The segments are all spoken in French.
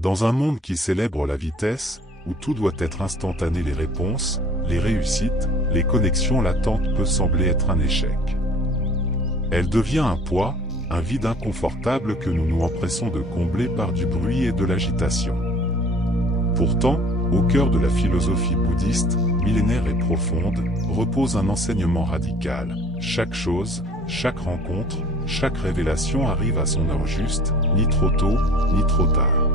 Dans un monde qui célèbre la vitesse, où tout doit être instantané, les réponses, les réussites, les connexions, l'attente peut sembler être un échec. Elle devient un poids, un vide inconfortable que nous nous empressons de combler par du bruit et de l'agitation. Pourtant, au cœur de la philosophie bouddhiste, millénaire et profonde, repose un enseignement radical. Chaque chose, chaque rencontre, chaque révélation arrive à son heure juste, ni trop tôt, ni trop tard.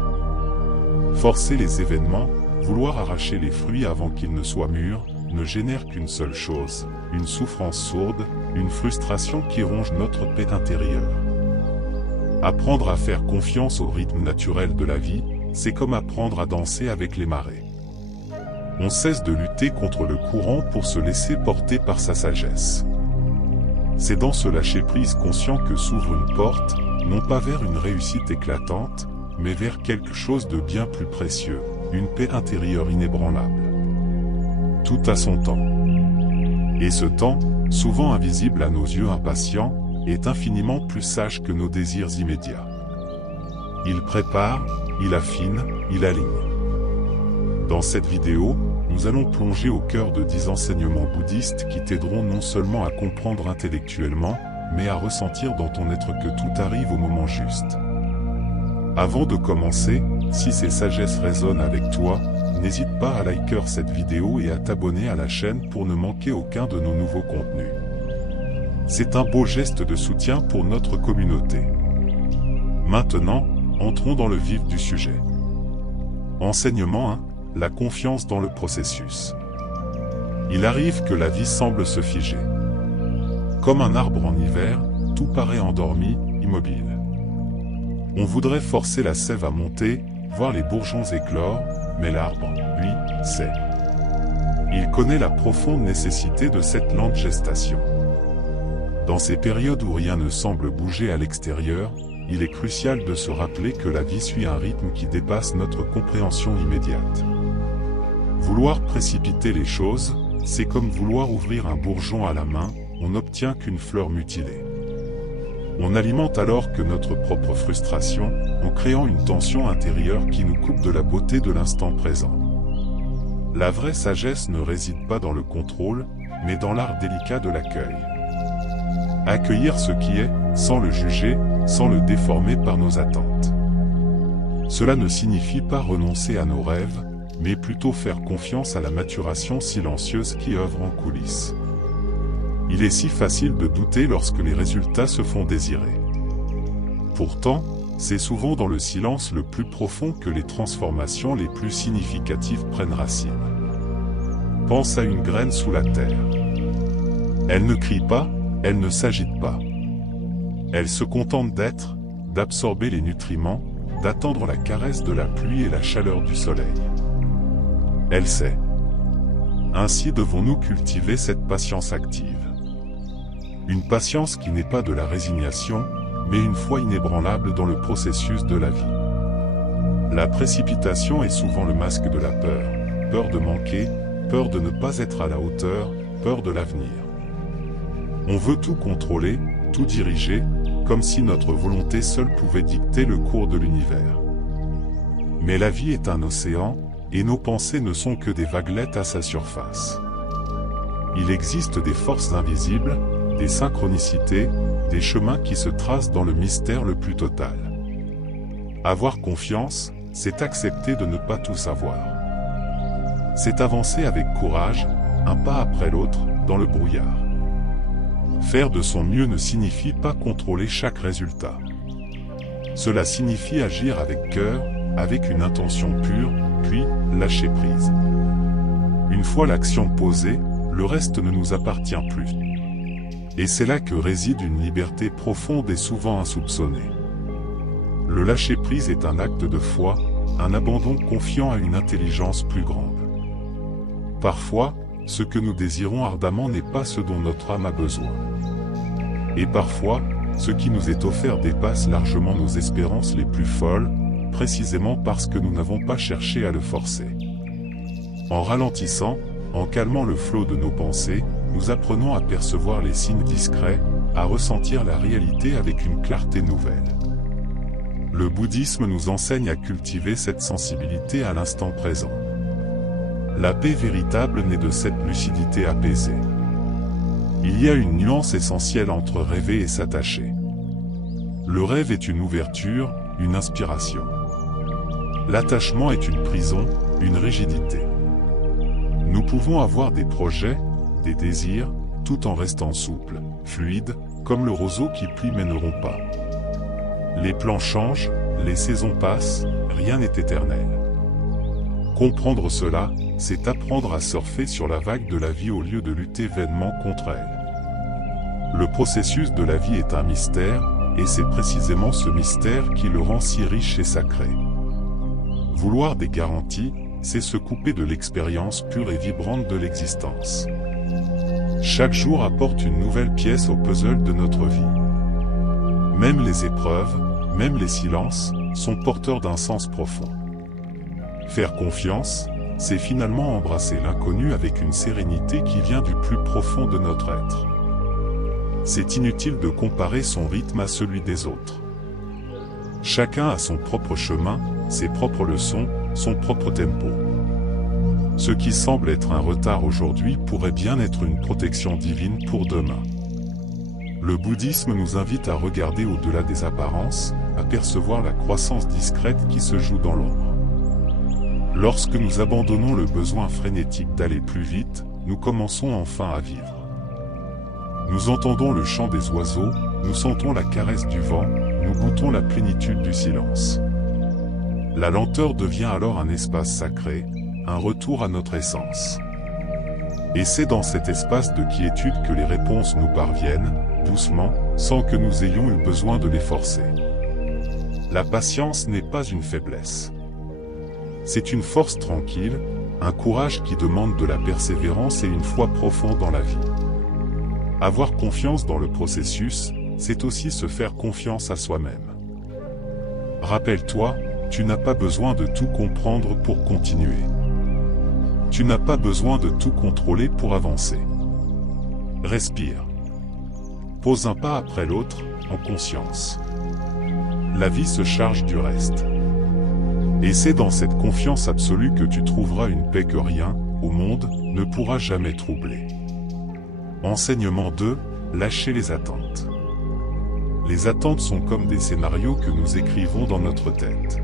Forcer les événements, vouloir arracher les fruits avant qu'ils ne soient mûrs, ne génère qu'une seule chose, une souffrance sourde, une frustration qui ronge notre paix intérieure. Apprendre à faire confiance au rythme naturel de la vie, c'est comme apprendre à danser avec les marées. On cesse de lutter contre le courant pour se laisser porter par sa sagesse. C'est dans ce lâcher-prise conscient que s'ouvre une porte, non pas vers une réussite éclatante, mais vers quelque chose de bien plus précieux, une paix intérieure inébranlable. Tout a son temps. Et ce temps, souvent invisible à nos yeux impatients, est infiniment plus sage que nos désirs immédiats. Il prépare, il affine, il aligne. Dans cette vidéo, nous allons plonger au cœur de 10 enseignements bouddhistes qui t'aideront non seulement à comprendre intellectuellement, mais à ressentir dans ton être que tout arrive au moment juste. Avant de commencer, si ces sagesses résonnent avec toi, n'hésite pas à liker cette vidéo et à t'abonner à la chaîne pour ne manquer aucun de nos nouveaux contenus. C'est un beau geste de soutien pour notre communauté. Maintenant, entrons dans le vif du sujet. Enseignement 1. La confiance dans le processus. Il arrive que la vie semble se figer. Comme un arbre en hiver, tout paraît endormi, immobile. On voudrait forcer la sève à monter, voir les bourgeons éclore, mais l'arbre, lui, sait. Il connaît la profonde nécessité de cette lente gestation. Dans ces périodes où rien ne semble bouger à l'extérieur, il est crucial de se rappeler que la vie suit un rythme qui dépasse notre compréhension immédiate. Vouloir précipiter les choses, c'est comme vouloir ouvrir un bourgeon à la main, on n'obtient qu'une fleur mutilée. On alimente alors que notre propre frustration, en créant une tension intérieure qui nous coupe de la beauté de l'instant présent. La vraie sagesse ne réside pas dans le contrôle, mais dans l'art délicat de l'accueil. Accueillir ce qui est, sans le juger, sans le déformer par nos attentes. Cela ne signifie pas renoncer à nos rêves, mais plutôt faire confiance à la maturation silencieuse qui œuvre en coulisses. Il est si facile de douter lorsque les résultats se font désirer. Pourtant, c'est souvent dans le silence le plus profond que les transformations les plus significatives prennent racine. Pense à une graine sous la terre. Elle ne crie pas, elle ne s'agite pas. Elle se contente d'être, d'absorber les nutriments, d'attendre la caresse de la pluie et la chaleur du soleil. Elle sait. Ainsi devons-nous cultiver cette patience active. Une patience qui n'est pas de la résignation, mais une foi inébranlable dans le processus de la vie. La précipitation est souvent le masque de la peur. Peur de manquer, peur de ne pas être à la hauteur, peur de l'avenir. On veut tout contrôler, tout diriger, comme si notre volonté seule pouvait dicter le cours de l'univers. Mais la vie est un océan, et nos pensées ne sont que des vaguelettes à sa surface. Il existe des forces invisibles, des synchronicités, des chemins qui se tracent dans le mystère le plus total. Avoir confiance, c'est accepter de ne pas tout savoir. C'est avancer avec courage, un pas après l'autre, dans le brouillard. Faire de son mieux ne signifie pas contrôler chaque résultat. Cela signifie agir avec cœur, avec une intention pure, puis lâcher prise. Une fois l'action posée, le reste ne nous appartient plus. Et c'est là que réside une liberté profonde et souvent insoupçonnée. Le lâcher-prise est un acte de foi, un abandon confiant à une intelligence plus grande. Parfois, ce que nous désirons ardemment n'est pas ce dont notre âme a besoin. Et parfois, ce qui nous est offert dépasse largement nos espérances les plus folles, précisément parce que nous n'avons pas cherché à le forcer. En ralentissant, en calmant le flot de nos pensées, nous apprenons à percevoir les signes discrets, à ressentir la réalité avec une clarté nouvelle. Le bouddhisme nous enseigne à cultiver cette sensibilité à l'instant présent. La paix véritable naît de cette lucidité apaisée. Il y a une nuance essentielle entre rêver et s'attacher. Le rêve est une ouverture, une inspiration. L'attachement est une prison, une rigidité. Nous pouvons avoir des projets, des désirs, tout en restant souples, fluides, comme le roseau qui plie mais ne rompt pas. Les plans changent, les saisons passent, rien n'est éternel. Comprendre cela, c'est apprendre à surfer sur la vague de la vie au lieu de lutter vainement contre elle. Le processus de la vie est un mystère, et c'est précisément ce mystère qui le rend si riche et sacré. Vouloir des garanties, c'est se couper de l'expérience pure et vibrante de l'existence. Chaque jour apporte une nouvelle pièce au puzzle de notre vie. Même les épreuves, même les silences, sont porteurs d'un sens profond. Faire confiance, c'est finalement embrasser l'inconnu avec une sérénité qui vient du plus profond de notre être. C'est inutile de comparer son rythme à celui des autres. Chacun a son propre chemin, ses propres leçons, son propre tempo. Ce qui semble être un retard aujourd'hui pourrait bien être une protection divine pour demain. Le bouddhisme nous invite à regarder au-delà des apparences, à percevoir la croissance discrète qui se joue dans l'ombre. Lorsque nous abandonnons le besoin frénétique d'aller plus vite, nous commençons enfin à vivre. Nous entendons le chant des oiseaux, nous sentons la caresse du vent, nous goûtons la plénitude du silence. La lenteur devient alors un espace sacré, un retour à notre essence. Et c'est dans cet espace de quiétude que les réponses nous parviennent, doucement, sans que nous ayons eu besoin de les forcer. La patience n'est pas une faiblesse. C'est une force tranquille, un courage qui demande de la persévérance et une foi profonde dans la vie. Avoir confiance dans le processus, c'est aussi se faire confiance à soi-même. Rappelle-toi, tu n'as pas besoin de tout comprendre pour continuer. Tu n'as pas besoin de tout contrôler pour avancer. Respire. Pose un pas après l'autre, en conscience. La vie se charge du reste. Et c'est dans cette confiance absolue que tu trouveras une paix que rien, au monde, ne pourra jamais troubler. Enseignement 2, lâcher les attentes. Les attentes sont comme des scénarios que nous écrivons dans notre tête.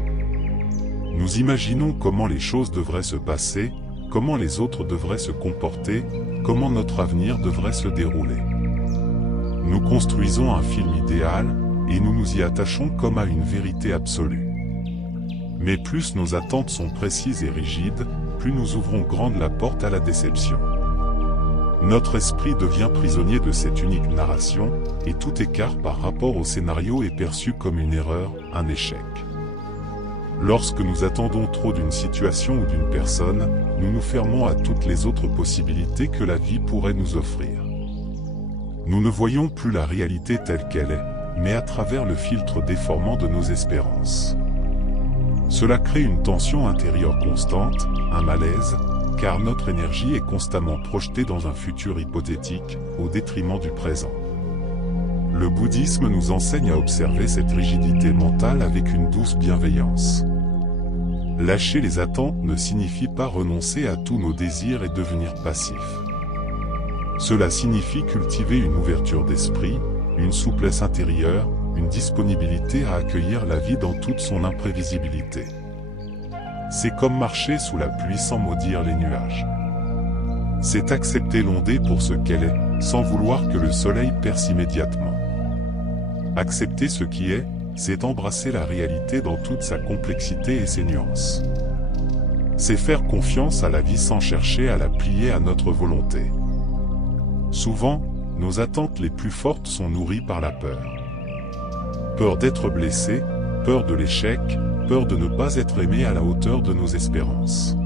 Nous imaginons comment les choses devraient se passer, comment les autres devraient se comporter, comment notre avenir devrait se dérouler. Nous construisons un film idéal, et nous nous y attachons comme à une vérité absolue. Mais plus nos attentes sont précises et rigides, plus nous ouvrons grande la porte à la déception. Notre esprit devient prisonnier de cette unique narration, et tout écart par rapport au scénario est perçu comme une erreur, un échec. Lorsque nous attendons trop d'une situation ou d'une personne, nous nous fermons à toutes les autres possibilités que la vie pourrait nous offrir. Nous ne voyons plus la réalité telle qu'elle est, mais à travers le filtre déformant de nos espérances. Cela crée une tension intérieure constante, un malaise, car notre énergie est constamment projetée dans un futur hypothétique, au détriment du présent. Le bouddhisme nous enseigne à observer cette rigidité mentale avec une douce bienveillance. Lâcher les attentes ne signifie pas renoncer à tous nos désirs et devenir passif. Cela signifie cultiver une ouverture d'esprit, une souplesse intérieure, une disponibilité à accueillir la vie dans toute son imprévisibilité. C'est comme marcher sous la pluie sans maudire les nuages. C'est accepter l'ondée pour ce qu'elle est, sans vouloir que le soleil perce immédiatement. Accepter ce qui est, c'est embrasser la réalité dans toute sa complexité et ses nuances. C'est faire confiance à la vie sans chercher à la plier à notre volonté. Souvent, nos attentes les plus fortes sont nourries par la peur. Peur d'être blessé, peur de l'échec, peur de ne pas être aimé à la hauteur de nos espérances.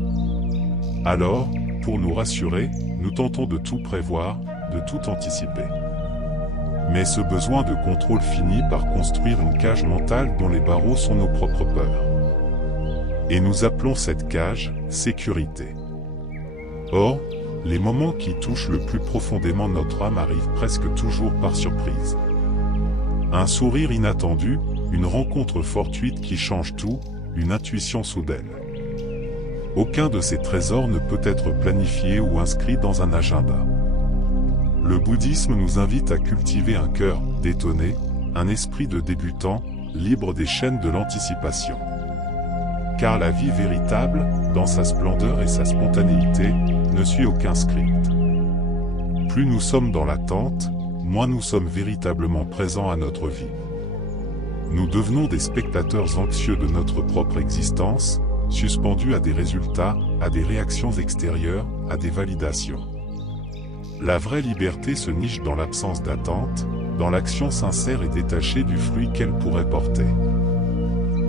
Alors, pour nous rassurer, nous tentons de tout prévoir, de tout anticiper. Mais ce besoin de contrôle finit par construire une cage mentale dont les barreaux sont nos propres peurs. Et nous appelons cette cage « sécurité ». Or, les moments qui touchent le plus profondément notre âme arrivent presque toujours par surprise. Un sourire inattendu, une rencontre fortuite qui change tout, une intuition soudaine. Aucun de ces trésors ne peut être planifié ou inscrit dans un agenda. Le bouddhisme nous invite à cultiver un cœur détonné, un esprit de débutant, libre des chaînes de l'anticipation. Car la vie véritable, dans sa splendeur et sa spontanéité, ne suit aucun script. Plus nous sommes dans l'attente, moins nous sommes véritablement présents à notre vie. Nous devenons des spectateurs anxieux de notre propre existence, suspendus à des résultats, à des réactions extérieures, à des validations. La vraie liberté se niche dans l'absence d'attente, dans l'action sincère et détachée du fruit qu'elle pourrait porter.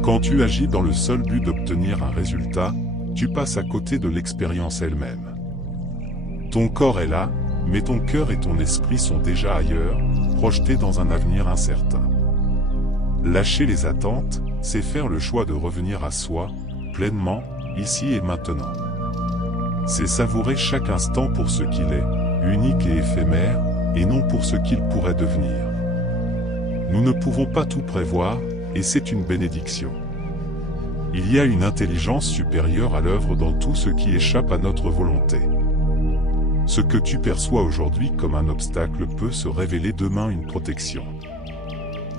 Quand tu agis dans le seul but d'obtenir un résultat, tu passes à côté de l'expérience elle-même. Ton corps est là, mais ton cœur et ton esprit sont déjà ailleurs, projetés dans un avenir incertain. Lâcher les attentes, c'est faire le choix de revenir à soi, pleinement, ici et maintenant. C'est savourer chaque instant pour ce qu'il est, unique et éphémère, et non pour ce qu'il pourrait devenir. Nous ne pouvons pas tout prévoir, et c'est une bénédiction. Il y a une intelligence supérieure à l'œuvre dans tout ce qui échappe à notre volonté. Ce que tu perçois aujourd'hui comme un obstacle peut se révéler demain une protection.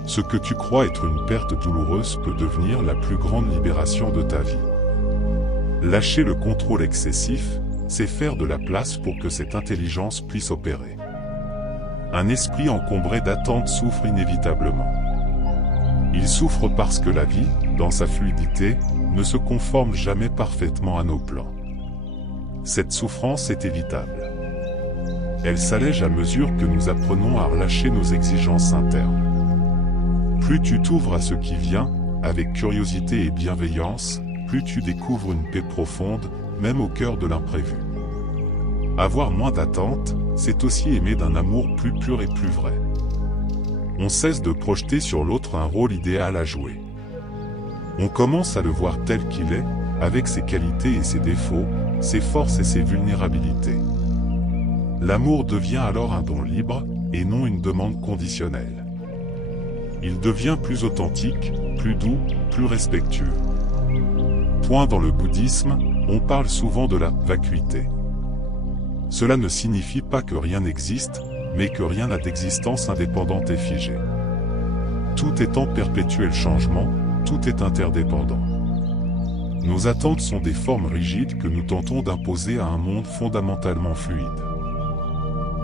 Ce que tu crois être une perte douloureuse peut devenir la plus grande libération de ta vie. Lâcher le contrôle excessif, c'est faire de la place pour que cette intelligence puisse opérer. Un esprit encombré d'attentes souffre inévitablement. Il souffre parce que la vie, dans sa fluidité, ne se conforme jamais parfaitement à nos plans. Cette souffrance est évitable. Elle s'allège à mesure que nous apprenons à relâcher nos exigences internes. Plus tu t'ouvres à ce qui vient, avec curiosité et bienveillance, plus tu découvres une paix profonde, même au cœur de l'imprévu. Avoir moins d'attentes, c'est aussi aimer d'un amour plus pur et plus vrai. On cesse de projeter sur l'autre un rôle idéal à jouer. On commence à le voir tel qu'il est, avec ses qualités et ses défauts, ses forces et ses vulnérabilités. L'amour devient alors un don libre, et non une demande conditionnelle. Il devient plus authentique, plus doux, plus respectueux. Point dans le bouddhisme, on parle souvent de la vacuité. Cela ne signifie pas que rien n'existe, mais que rien n'a d'existence indépendante et figée. Tout est en perpétuel changement, tout est interdépendant. Nos attentes sont des formes rigides que nous tentons d'imposer à un monde fondamentalement fluide.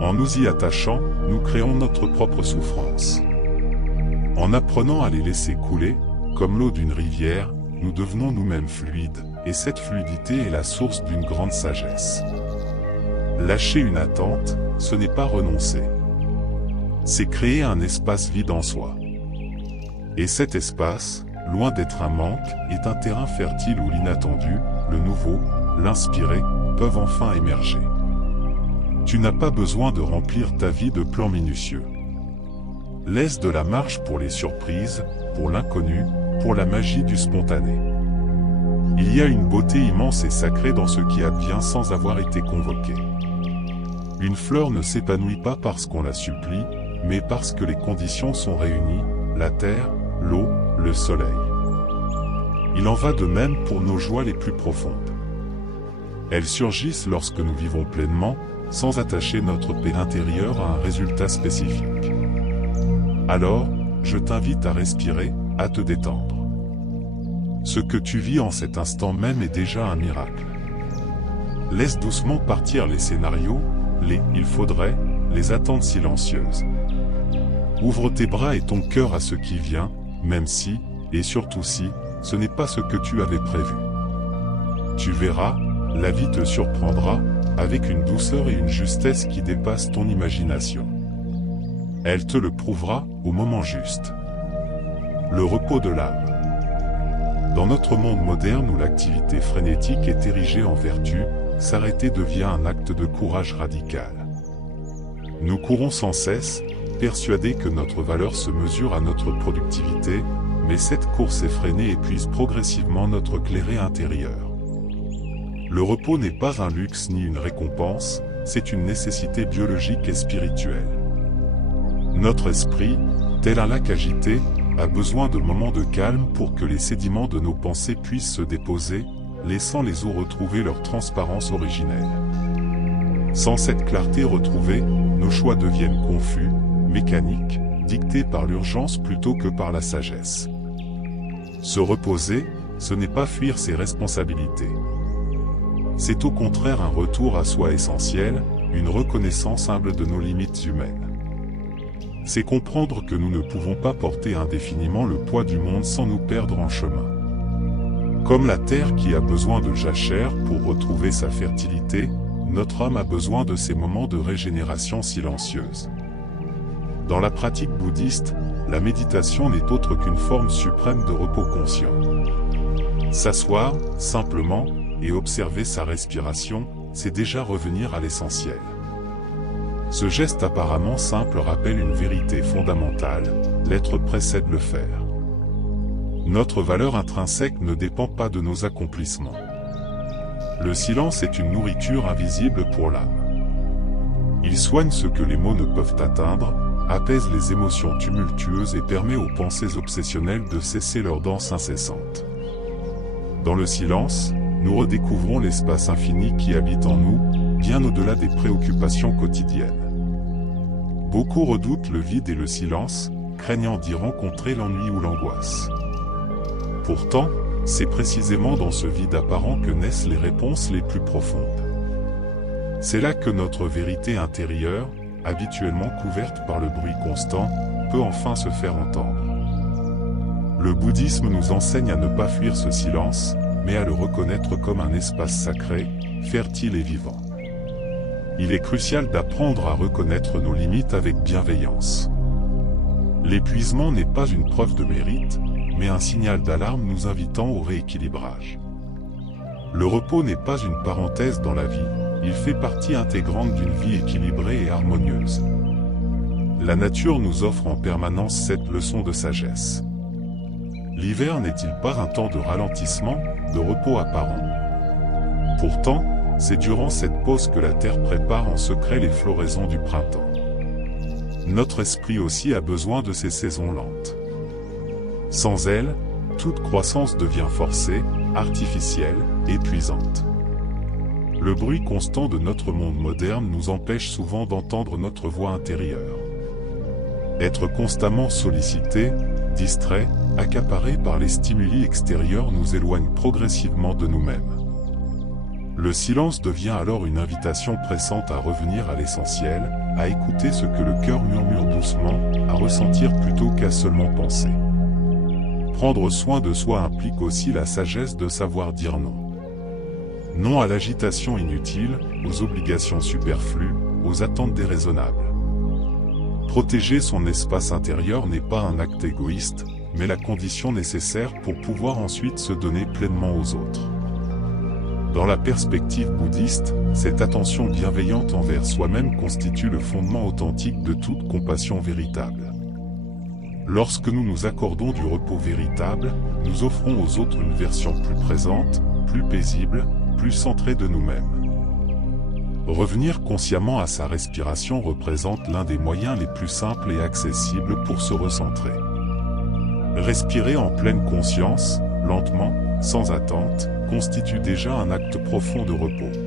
En nous y attachant, nous créons notre propre souffrance. En apprenant à les laisser couler, comme l'eau d'une rivière, nous devenons nous-mêmes fluides, et cette fluidité est la source d'une grande sagesse. Lâcher une attente, ce n'est pas renoncer. C'est créer un espace vide en soi. Et cet espace, loin d'être un manque, est un terrain fertile où l'inattendu, le nouveau, l'inspiré, peuvent enfin émerger. Tu n'as pas besoin de remplir ta vie de plans minutieux. Laisse de la marge pour les surprises, pour l'inconnu, pour la magie du spontané. Il y a une beauté immense et sacrée dans ce qui advient sans avoir été convoqué. Une fleur ne s'épanouit pas parce qu'on la supplie, mais parce que les conditions sont réunies, la terre, l'eau, le soleil. Il en va de même pour nos joies les plus profondes. Elles surgissent lorsque nous vivons pleinement, sans attacher notre paix intérieure à un résultat spécifique. Alors, je t'invite à respirer, à te détendre. Ce que tu vis en cet instant même est déjà un miracle. Laisse doucement partir les scénarios, il faudrait, les attentes silencieuses. Ouvre tes bras et ton cœur à ce qui vient, même si, et surtout si, ce n'est pas ce que tu avais prévu. Tu verras, la vie te surprendra, avec une douceur et une justesse qui dépassent ton imagination. Elle te le prouvera, au moment juste. Le repos de l'âme. Dans notre monde moderne où l'activité frénétique est érigée en vertu, s'arrêter devient un acte de courage radical. Nous courons sans cesse, persuadés que notre valeur se mesure à notre productivité, mais cette course effrénée épuise progressivement notre clarté intérieure. Le repos n'est pas un luxe ni une récompense, c'est une nécessité biologique et spirituelle. Notre esprit, tel un lac agité, a besoin de moments de calme pour que les sédiments de nos pensées puissent se déposer, laissant les eaux retrouver leur transparence originelle. Sans cette clarté retrouvée, nos choix deviennent confus, mécaniques, dictés par l'urgence plutôt que par la sagesse. Se reposer, ce n'est pas fuir ses responsabilités. C'est au contraire un retour à soi essentiel, une reconnaissance humble de nos limites humaines. C'est comprendre que nous ne pouvons pas porter indéfiniment le poids du monde sans nous perdre en chemin. Comme la terre qui a besoin de jachère pour retrouver sa fertilité, notre âme a besoin de ces moments de régénération silencieuse. Dans la pratique bouddhiste, la méditation n'est autre qu'une forme suprême de repos conscient. S'asseoir, simplement, et observer sa respiration, c'est déjà revenir à l'essentiel. Ce geste apparemment simple rappelle une vérité fondamentale, l'être précède le faire. Notre valeur intrinsèque ne dépend pas de nos accomplissements. Le silence est une nourriture invisible pour l'âme. Il soigne ce que les mots ne peuvent atteindre, apaise les émotions tumultueuses et permet aux pensées obsessionnelles de cesser leur danse incessante. Dans le silence, nous redécouvrons l'espace infini qui habite en nous, bien au-delà des préoccupations quotidiennes. Beaucoup redoutent le vide et le silence, craignant d'y rencontrer l'ennui ou l'angoisse. Pourtant, c'est précisément dans ce vide apparent que naissent les réponses les plus profondes. C'est là que notre vérité intérieure, habituellement couverte par le bruit constant, peut enfin se faire entendre. Le bouddhisme nous enseigne à ne pas fuir ce silence, mais à le reconnaître comme un espace sacré, fertile et vivant. Il est crucial d'apprendre à reconnaître nos limites avec bienveillance. L'épuisement n'est pas une preuve de mérite, mais un signal d'alarme nous invitant au rééquilibrage. Le repos n'est pas une parenthèse dans la vie, il fait partie intégrante d'une vie équilibrée et harmonieuse. La nature nous offre en permanence cette leçon de sagesse. L'hiver n'est-il pas un temps de ralentissement, de repos apparent? Pourtant, c'est durant cette pause que la terre prépare en secret les floraisons du printemps. Notre esprit aussi a besoin de ces saisons lentes. Sans elles, toute croissance devient forcée, artificielle, épuisante. Le bruit constant de notre monde moderne nous empêche souvent d'entendre notre voix intérieure. Être constamment sollicité, distrait, accaparé par les stimuli extérieurs nous éloigne progressivement de nous-mêmes. Le silence devient alors une invitation pressante à revenir à l'essentiel, à écouter ce que le cœur murmure doucement, à ressentir plutôt qu'à seulement penser. Prendre soin de soi implique aussi la sagesse de savoir dire non. Non à l'agitation inutile, aux obligations superflues, aux attentes déraisonnables. Protéger son espace intérieur n'est pas un acte égoïste, mais la condition nécessaire pour pouvoir ensuite se donner pleinement aux autres. Dans la perspective bouddhiste, cette attention bienveillante envers soi-même constitue le fondement authentique de toute compassion véritable. Lorsque nous nous accordons du repos véritable, nous offrons aux autres une version plus présente, plus paisible, plus centrée de nous-mêmes. Revenir consciemment à sa respiration représente l'un des moyens les plus simples et accessibles pour se recentrer. Respirer en pleine conscience, lentement, sans attente, constitue déjà un acte profond de repos.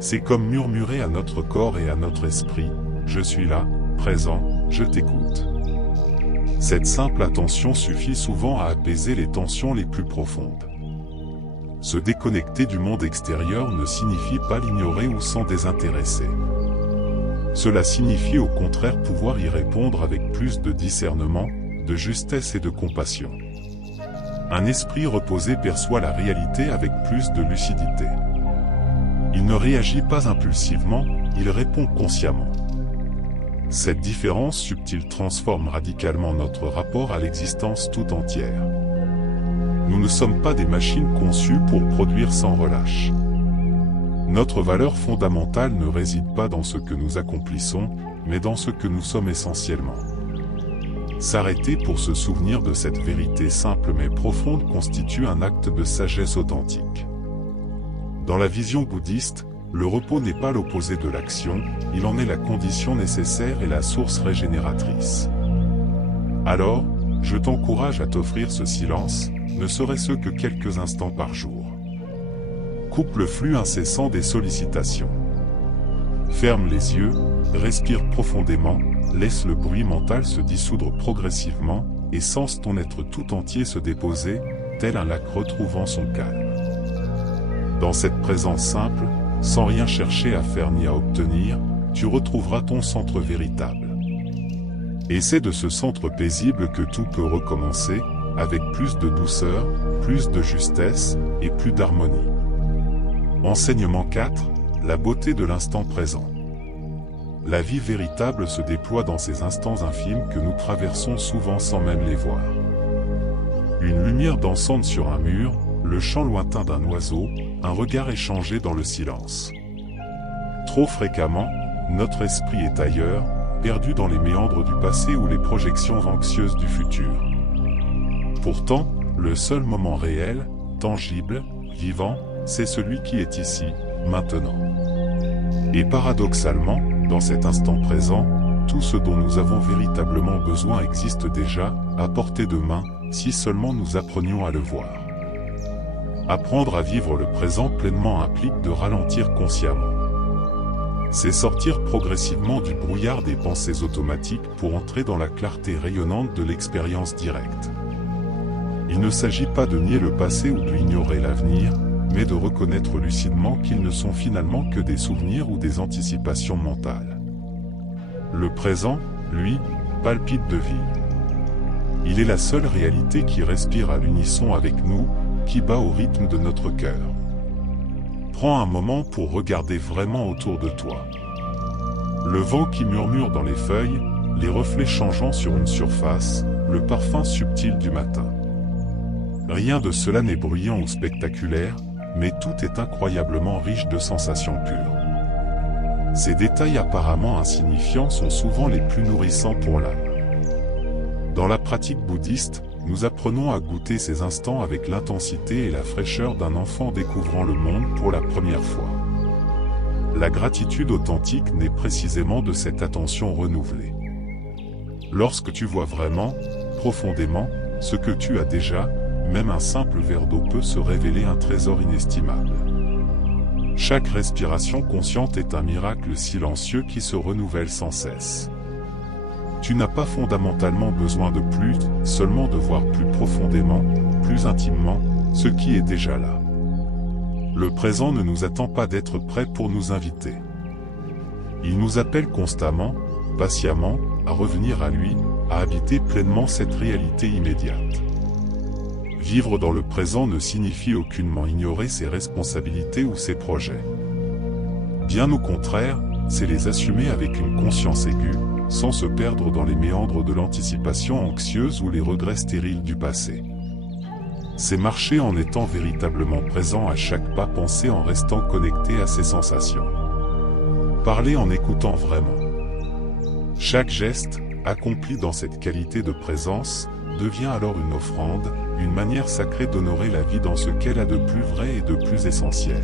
C'est comme murmurer à notre corps et à notre esprit, « Je suis là, présent, je t'écoute ». Cette simple attention suffit souvent à apaiser les tensions les plus profondes. Se déconnecter du monde extérieur ne signifie pas l'ignorer ou s'en désintéresser. Cela signifie au contraire pouvoir y répondre avec plus de discernement, de justesse et de compassion. Un esprit reposé perçoit la réalité avec plus de lucidité. Il ne réagit pas impulsivement, il répond consciemment. Cette différence subtile transforme radicalement notre rapport à l'existence tout entière. Nous ne sommes pas des machines conçues pour produire sans relâche. Notre valeur fondamentale ne réside pas dans ce que nous accomplissons, mais dans ce que nous sommes essentiellement. S'arrêter pour se souvenir de cette vérité simple mais profonde constitue un acte de sagesse authentique. Dans la vision bouddhiste, le repos n'est pas l'opposé de l'action, il en est la condition nécessaire et la source régénératrice. Alors, je t'encourage à t'offrir ce silence, ne serait-ce que quelques instants par jour. Coupe le flux incessant des sollicitations. Ferme les yeux, respire profondément, laisse le bruit mental se dissoudre progressivement, et sens ton être tout entier se déposer, tel un lac retrouvant son calme. Dans cette présence simple, sans rien chercher à faire ni à obtenir, tu retrouveras ton centre véritable. Et c'est de ce centre paisible que tout peut recommencer, avec plus de douceur, plus de justesse, et plus d'harmonie. Enseignement 4, la beauté de l'instant présent. La vie véritable se déploie dans ces instants infimes que nous traversons souvent sans même les voir. Une lumière dansante sur un mur, le chant lointain d'un oiseau, un regard échangé dans le silence. Trop fréquemment, notre esprit est ailleurs, perdu dans les méandres du passé ou les projections anxieuses du futur. Pourtant, le seul moment réel, tangible, vivant, c'est celui qui est ici, maintenant. Et paradoxalement, dans cet instant présent, tout ce dont nous avons véritablement besoin existe déjà, à portée de main, si seulement nous apprenions à le voir. Apprendre à vivre le présent pleinement implique de ralentir consciemment. C'est sortir progressivement du brouillard des pensées automatiques pour entrer dans la clarté rayonnante de l'expérience directe. Il ne s'agit pas de nier le passé ou d'ignorer l'avenir, mais de reconnaître lucidement qu'ils ne sont finalement que des souvenirs ou des anticipations mentales. Le présent, lui, palpite de vie. Il est la seule réalité qui respire à l'unisson avec nous, qui bat au rythme de notre cœur. Prends un moment pour regarder vraiment autour de toi. Le vent qui murmure dans les feuilles, les reflets changeant sur une surface, le parfum subtil du matin. Rien de cela n'est bruyant ou spectaculaire, mais tout est incroyablement riche de sensations pures. Ces détails apparemment insignifiants sont souvent les plus nourrissants pour l'âme. Dans la pratique bouddhiste, nous apprenons à goûter ces instants avec l'intensité et la fraîcheur d'un enfant découvrant le monde pour la première fois. La gratitude authentique naît précisément de cette attention renouvelée. Lorsque tu vois vraiment, profondément, ce que tu as déjà, même un simple verre d'eau peut se révéler un trésor inestimable. Chaque respiration consciente est un miracle silencieux qui se renouvelle sans cesse. Tu n'as pas fondamentalement besoin de plus, seulement de voir plus profondément, plus intimement, ce qui est déjà là. Le présent ne nous attend pas d'être prêt pour nous inviter. Il nous appelle constamment, patiemment, à revenir à lui, à habiter pleinement cette réalité immédiate. Vivre dans le présent ne signifie aucunement ignorer ses responsabilités ou ses projets. Bien au contraire, c'est les assumer avec une conscience aiguë, sans se perdre dans les méandres de l'anticipation anxieuse ou les regrets stériles du passé. C'est marcher en étant véritablement présent à chaque pas, penser en restant connecté à ses sensations. Parler en écoutant vraiment. Chaque geste, accompli dans cette qualité de présence, devient alors une offrande, une manière sacrée d'honorer la vie dans ce qu'elle a de plus vrai et de plus essentiel.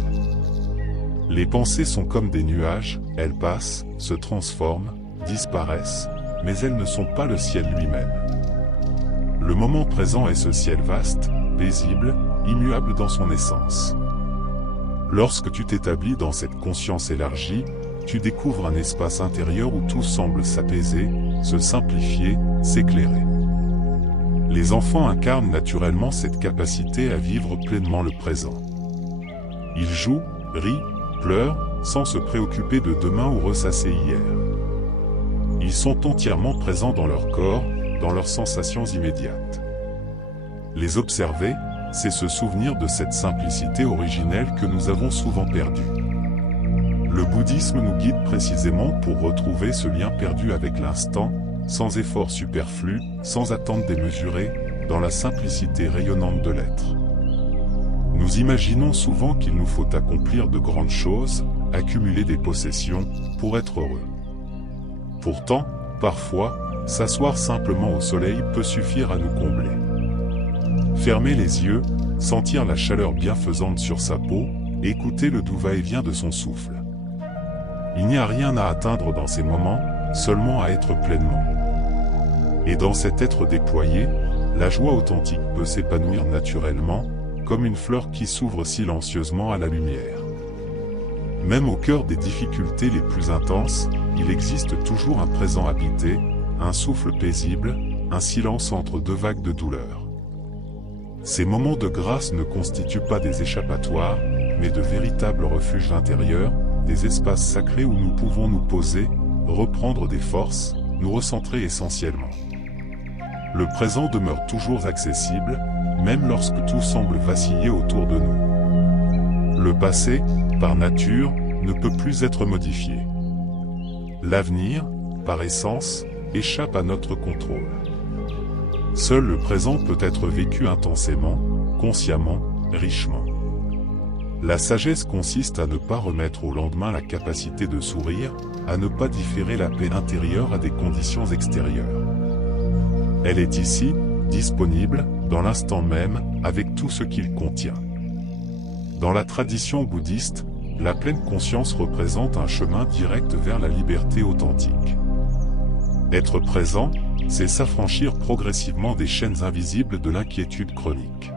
Les pensées sont comme des nuages, elles passent, se transforment, disparaissent, mais elles ne sont pas le ciel lui-même. Le moment présent est ce ciel vaste, paisible, immuable dans son essence. Lorsque tu t'établis dans cette conscience élargie, tu découvres un espace intérieur où tout semble s'apaiser, se simplifier, s'éclairer. Les enfants incarnent naturellement cette capacité à vivre pleinement le présent. Ils jouent, rient, pleurent, sans se préoccuper de demain ou ressasser hier. Ils sont entièrement présents dans leur corps, dans leurs sensations immédiates. Les observer, c'est se souvenir de cette simplicité originelle que nous avons souvent perdue. Le bouddhisme nous guide précisément pour retrouver ce lien perdu avec l'instant, sans effort superflu, sans attente démesurée, dans la simplicité rayonnante de l'être. Nous imaginons souvent qu'il nous faut accomplir de grandes choses, accumuler des possessions, pour être heureux. Pourtant, parfois, s'asseoir simplement au soleil peut suffire à nous combler. Fermer les yeux, sentir la chaleur bienfaisante sur sa peau, écouter le doux va-et-vient de son souffle. Il n'y a rien à atteindre dans ces moments, seulement à être pleinement. Et dans cet être déployé, la joie authentique peut s'épanouir naturellement, comme une fleur qui s'ouvre silencieusement à la lumière. Même au cœur des difficultés les plus intenses, il existe toujours un présent habité, un souffle paisible, un silence entre deux vagues de douleur. Ces moments de grâce ne constituent pas des échappatoires, mais de véritables refuges intérieurs, des espaces sacrés où nous pouvons nous poser, reprendre des forces, nous recentrer essentiellement. Le présent demeure toujours accessible, même lorsque tout semble vaciller autour de nous. Le passé, par nature, ne peut plus être modifié. L'avenir, par essence, échappe à notre contrôle. Seul le présent peut être vécu intensément, consciemment, richement. La sagesse consiste à ne pas remettre au lendemain la capacité de sourire, à ne pas différer la paix intérieure à des conditions extérieures. Elle est ici, disponible, dans l'instant même, avec tout ce qu'il contient. Dans la tradition bouddhiste, la pleine conscience représente un chemin direct vers la liberté authentique. Être présent, c'est s'affranchir progressivement des chaînes invisibles de l'inquiétude chronique.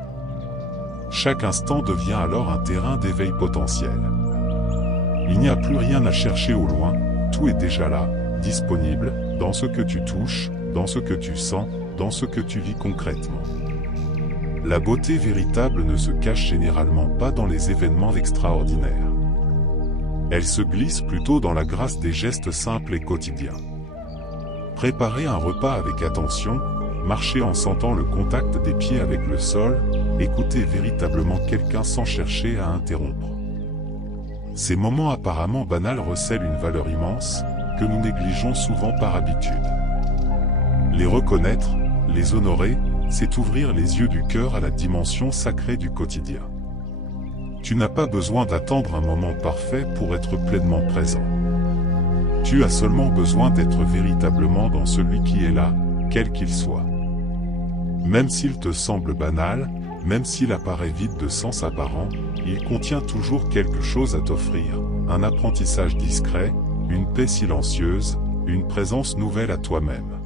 Chaque instant devient alors un terrain d'éveil potentiel. Il n'y a plus rien à chercher au loin, tout est déjà là, disponible, dans ce que tu touches, dans ce que tu sens, dans ce que tu vis concrètement. La beauté véritable ne se cache généralement pas dans les événements extraordinaires. Elle se glisse plutôt dans la grâce des gestes simples et quotidiens. Préparer un repas avec attention, marcher en sentant le contact des pieds avec le sol, écouter véritablement quelqu'un sans chercher à interrompre. Ces moments apparemment banals recèlent une valeur immense, que nous négligeons souvent par habitude. Les reconnaître, les honorer, c'est ouvrir les yeux du cœur à la dimension sacrée du quotidien. Tu n'as pas besoin d'attendre un moment parfait pour être pleinement présent. Tu as seulement besoin d'être véritablement dans celui qui est là, quel qu'il soit. Même s'il te semble banal, même s'il apparaît vide de sens apparent, il contient toujours quelque chose à t'offrir, un apprentissage discret, une paix silencieuse, une présence nouvelle à toi-même.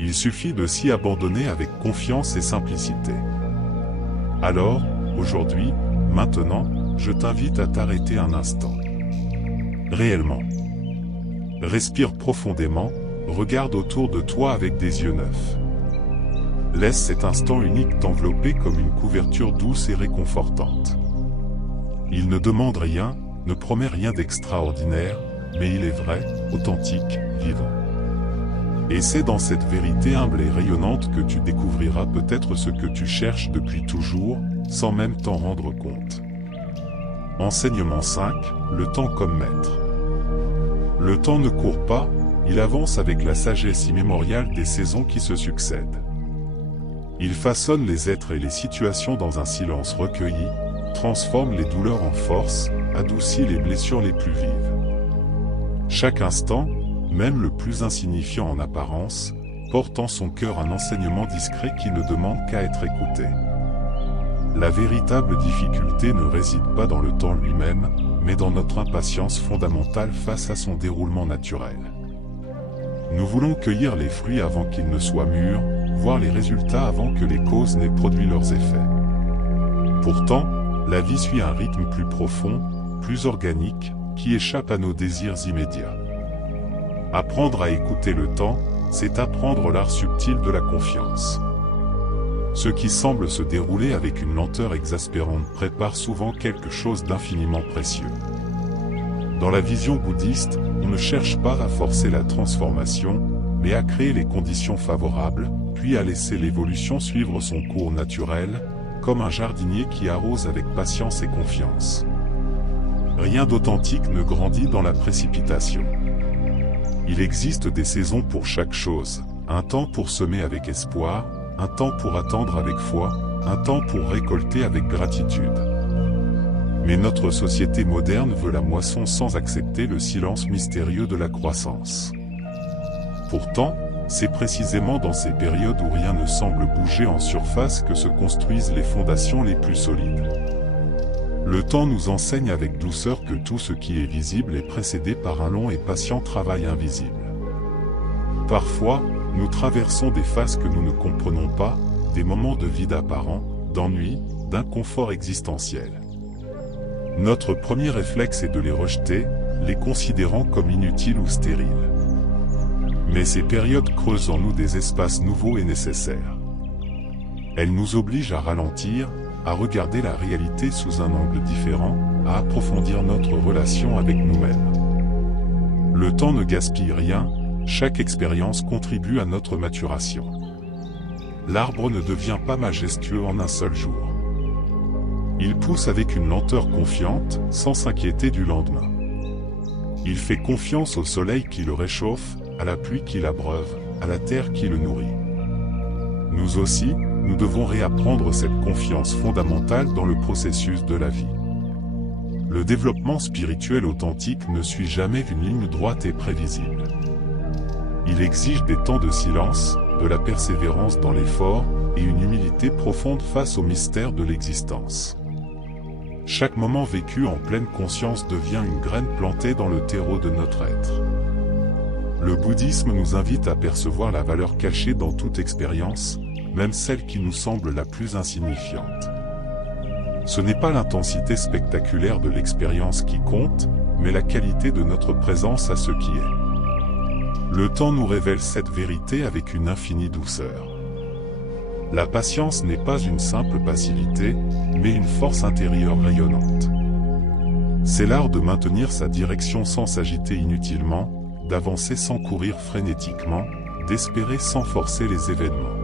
Il suffit de s'y abandonner avec confiance et simplicité. Alors, aujourd'hui, maintenant, je t'invite à t'arrêter un instant. Réellement. Respire profondément, regarde autour de toi avec des yeux neufs. Laisse cet instant unique t'envelopper comme une couverture douce et réconfortante. Il ne demande rien, ne promet rien d'extraordinaire, mais il est vrai, authentique, vivant. Et c'est dans cette vérité humble et rayonnante que tu découvriras peut-être ce que tu cherches depuis toujours, sans même t'en rendre compte. Enseignement 5, le temps comme maître. Le temps ne court pas, il avance avec la sagesse immémoriale des saisons qui se succèdent. Il façonne les êtres et les situations dans un silence recueilli, transforme les douleurs en force, adoucit les blessures les plus vives. Chaque instant, même le plus insignifiant en apparence, porte en son cœur un enseignement discret qui ne demande qu'à être écouté. La véritable difficulté ne réside pas dans le temps lui-même, mais dans notre impatience fondamentale face à son déroulement naturel. Nous voulons cueillir les fruits avant qu'ils ne soient mûrs, voir les résultats avant que les causes n'aient produit leurs effets. Pourtant, la vie suit un rythme plus profond, plus organique, qui échappe à nos désirs immédiats. Apprendre à écouter le temps, c'est apprendre l'art subtil de la confiance. Ce qui semble se dérouler avec une lenteur exaspérante prépare souvent quelque chose d'infiniment précieux. Dans la vision bouddhiste, on ne cherche pas à forcer la transformation, mais à créer les conditions favorables, puis à laisser l'évolution suivre son cours naturel, comme un jardinier qui arrose avec patience et confiance. Rien d'authentique ne grandit dans la précipitation. Il existe des saisons pour chaque chose, un temps pour semer avec espoir, un temps pour attendre avec foi, un temps pour récolter avec gratitude. Mais notre société moderne veut la moisson sans accepter le silence mystérieux de la croissance. Pourtant, c'est précisément dans ces périodes où rien ne semble bouger en surface que se construisent les fondations les plus solides. Le temps nous enseigne avec douceur que tout ce qui est visible est précédé par un long et patient travail invisible. Parfois, nous traversons des phases que nous ne comprenons pas, des moments de vide apparent, d'ennui, d'inconfort existentiel. Notre premier réflexe est de les rejeter, les considérant comme inutiles ou stériles. Mais ces périodes creusent en nous des espaces nouveaux et nécessaires. Elles nous obligent à ralentir, à regarder la réalité sous un angle différent, à approfondir notre relation avec nous-mêmes. Le temps ne gaspille rien, chaque expérience contribue à notre maturation. L'arbre ne devient pas majestueux en un seul jour. Il pousse avec une lenteur confiante, sans s'inquiéter du lendemain. Il fait confiance au soleil qui le réchauffe, à la pluie qui l'abreuve, à la terre qui le nourrit. Nous aussi, nous devons réapprendre cette confiance fondamentale dans le processus de la vie. Le développement spirituel authentique ne suit jamais une ligne droite et prévisible. Il exige des temps de silence, de la persévérance dans l'effort, et une humilité profonde face au mystère de l'existence. Chaque moment vécu en pleine conscience devient une graine plantée dans le terreau de notre être. Le bouddhisme nous invite à percevoir la valeur cachée dans toute expérience, même celle qui nous semble la plus insignifiante. Ce n'est pas l'intensité spectaculaire de l'expérience qui compte, mais la qualité de notre présence à ce qui est. Le temps nous révèle cette vérité avec une infinie douceur. La patience n'est pas une simple passivité, mais une force intérieure rayonnante. C'est l'art de maintenir sa direction sans s'agiter inutilement, d'avancer sans courir frénétiquement, d'espérer sans forcer les événements.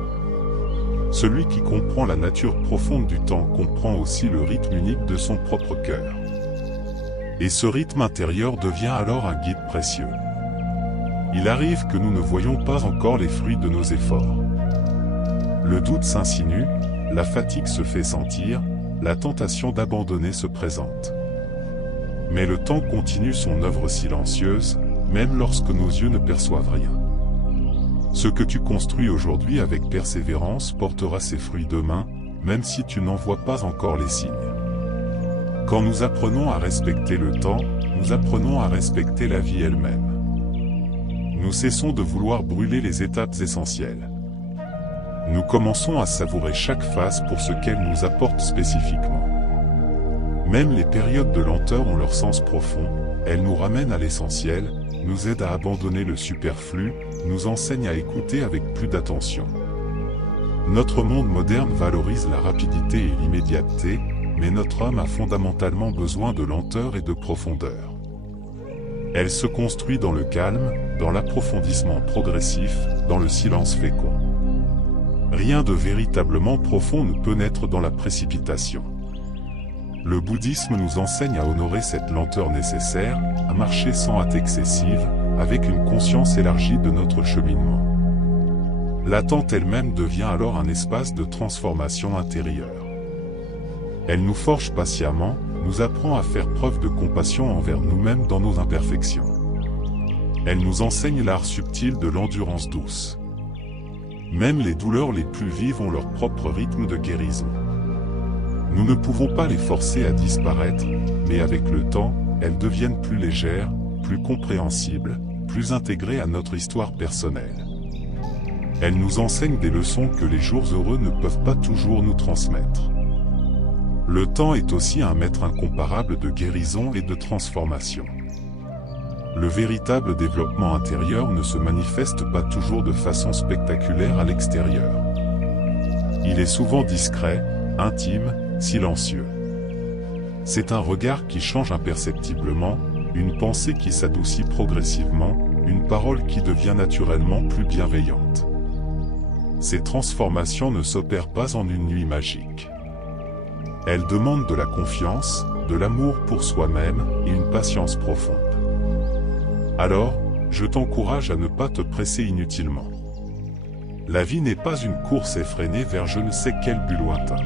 Celui qui comprend la nature profonde du temps comprend aussi le rythme unique de son propre cœur. Et ce rythme intérieur devient alors un guide précieux. Il arrive que nous ne voyons pas encore les fruits de nos efforts. Le doute s'insinue, la fatigue se fait sentir, la tentation d'abandonner se présente. Mais le temps continue son œuvre silencieuse, même lorsque nos yeux ne perçoivent rien. Ce que tu construis aujourd'hui avec persévérance portera ses fruits demain, même si tu n'en vois pas encore les signes. Quand nous apprenons à respecter le temps, nous apprenons à respecter la vie elle-même. Nous cessons de vouloir brûler les étapes essentielles. Nous commençons à savourer chaque phase pour ce qu'elle nous apporte spécifiquement. Même les périodes de lenteur ont leur sens profond, elles nous ramènent à l'essentiel, nous aident à abandonner le superflu, nous enseignent à écouter avec plus d'attention. Notre monde moderne valorise la rapidité et l'immédiateté, mais notre âme a fondamentalement besoin de lenteur et de profondeur. Elle se construit dans le calme, dans l'approfondissement progressif, dans le silence fécond. Rien de véritablement profond ne peut naître dans la précipitation. Le bouddhisme nous enseigne à honorer cette lenteur nécessaire, à marcher sans hâte excessive, avec une conscience élargie de notre cheminement. L'attente elle-même devient alors un espace de transformation intérieure. Elle nous forge patiemment, nous apprend à faire preuve de compassion envers nous-mêmes dans nos imperfections. Elle nous enseigne l'art subtil de l'endurance douce. Même les douleurs les plus vives ont leur propre rythme de guérison. Nous ne pouvons pas les forcer à disparaître, mais avec le temps, elles deviennent plus légères, plus compréhensibles, plus intégrées à notre histoire personnelle. Elles nous enseignent des leçons que les jours heureux ne peuvent pas toujours nous transmettre. Le temps est aussi un maître incomparable de guérison et de transformation. Le véritable développement intérieur ne se manifeste pas toujours de façon spectaculaire à l'extérieur. Il est souvent discret, intime, silencieux. C'est un regard qui change imperceptiblement, une pensée qui s'adoucit progressivement, une parole qui devient naturellement plus bienveillante. Ces transformations ne s'opèrent pas en une nuit magique. Elles demandent de la confiance, de l'amour pour soi-même et une patience profonde. Alors, je t'encourage à ne pas te presser inutilement. La vie n'est pas une course effrénée vers je ne sais quel but lointain.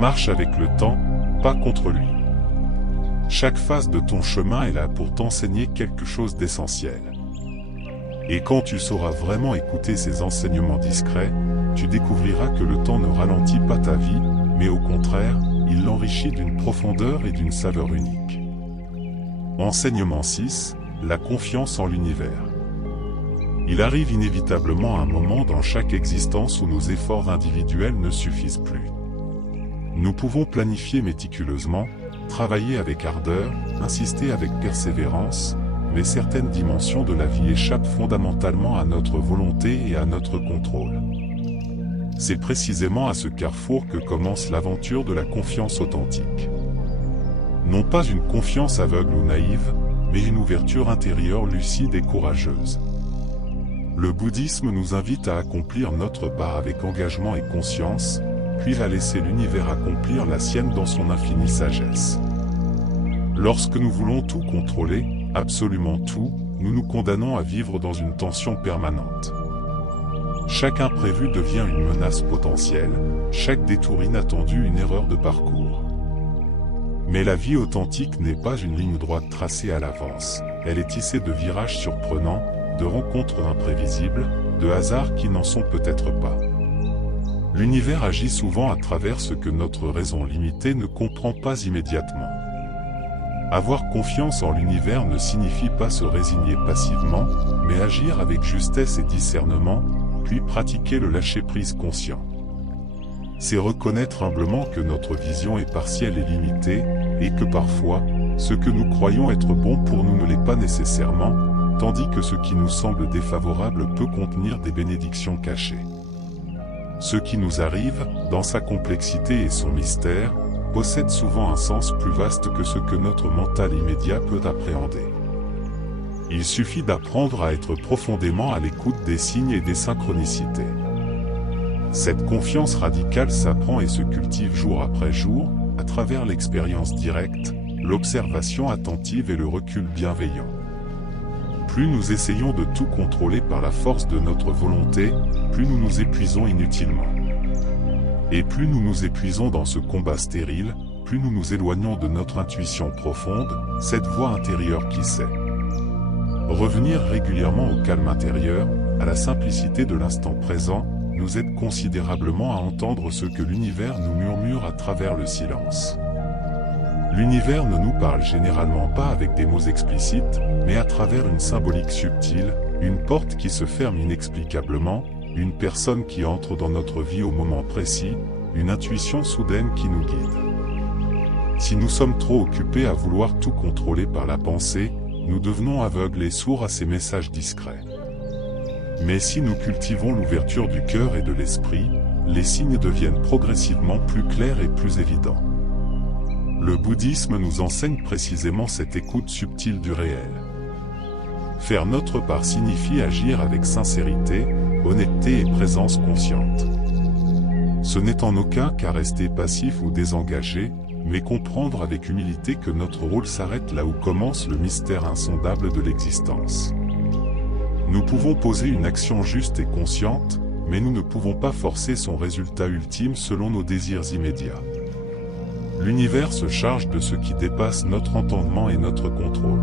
Marche avec le temps, pas contre lui. Chaque phase de ton chemin est là pour t'enseigner quelque chose d'essentiel. Et quand tu sauras vraiment écouter ces enseignements discrets, tu découvriras que le temps ne ralentit pas ta vie, mais au contraire, il l'enrichit d'une profondeur et d'une saveur unique. Enseignement 6, la confiance en l'univers. Il arrive inévitablement un moment dans chaque existence où nos efforts individuels ne suffisent plus. Nous pouvons planifier méticuleusement, travailler avec ardeur, insister avec persévérance, mais certaines dimensions de la vie échappent fondamentalement à notre volonté et à notre contrôle. C'est précisément à ce carrefour que commence l'aventure de la confiance authentique. Non pas une confiance aveugle ou naïve, mais une ouverture intérieure lucide et courageuse. Le bouddhisme nous invite à accomplir notre part avec engagement et conscience, puis à laisser l'univers accomplir la sienne dans son infinie sagesse. Lorsque nous voulons tout contrôler, absolument tout, nous nous condamnons à vivre dans une tension permanente. Chaque imprévu devient une menace potentielle, chaque détour inattendu une erreur de parcours. Mais la vie authentique n'est pas une ligne droite tracée à l'avance, elle est tissée de virages surprenants, de rencontres imprévisibles, de hasards qui n'en sont peut-être pas. L'univers agit souvent à travers ce que notre raison limitée ne comprend pas immédiatement. Avoir confiance en l'univers ne signifie pas se résigner passivement, mais agir avec justesse et discernement, puis pratiquer le lâcher-prise conscient. C'est reconnaître humblement que notre vision est partielle et limitée, et que parfois, ce que nous croyons être bon pour nous ne l'est pas nécessairement, tandis que ce qui nous semble défavorable peut contenir des bénédictions cachées. Ce qui nous arrive, dans sa complexité et son mystère, possède souvent un sens plus vaste que ce que notre mental immédiat peut appréhender. Il suffit d'apprendre à être profondément à l'écoute des signes et des synchronicités. Cette confiance radicale s'apprend et se cultive jour après jour, à travers l'expérience directe, l'observation attentive et le recul bienveillant. Plus nous essayons de tout contrôler par la force de notre volonté, plus nous nous épuisons inutilement. Et plus nous nous épuisons dans ce combat stérile, plus nous nous éloignons de notre intuition profonde, cette voix intérieure qui sait. Revenir régulièrement au calme intérieur, à la simplicité de l'instant présent, nous aide considérablement à entendre ce que l'univers nous murmure à travers le silence. L'univers ne nous parle généralement pas avec des mots explicites, mais à travers une symbolique subtile, une porte qui se ferme inexplicablement, une personne qui entre dans notre vie au moment précis, une intuition soudaine qui nous guide. Si nous sommes trop occupés à vouloir tout contrôler par la pensée, nous devenons aveugles et sourds à ces messages discrets. Mais si nous cultivons l'ouverture du cœur et de l'esprit, les signes deviennent progressivement plus clairs et plus évidents. Le bouddhisme nous enseigne précisément cette écoute subtile du réel. Faire notre part signifie agir avec sincérité, honnêteté et présence consciente. Ce n'est en aucun cas rester passif ou désengagé, mais comprendre avec humilité que notre rôle s'arrête là où commence le mystère insondable de l'existence. Nous pouvons poser une action juste et consciente, mais nous ne pouvons pas forcer son résultat ultime selon nos désirs immédiats. L'univers se charge de ce qui dépasse notre entendement et notre contrôle.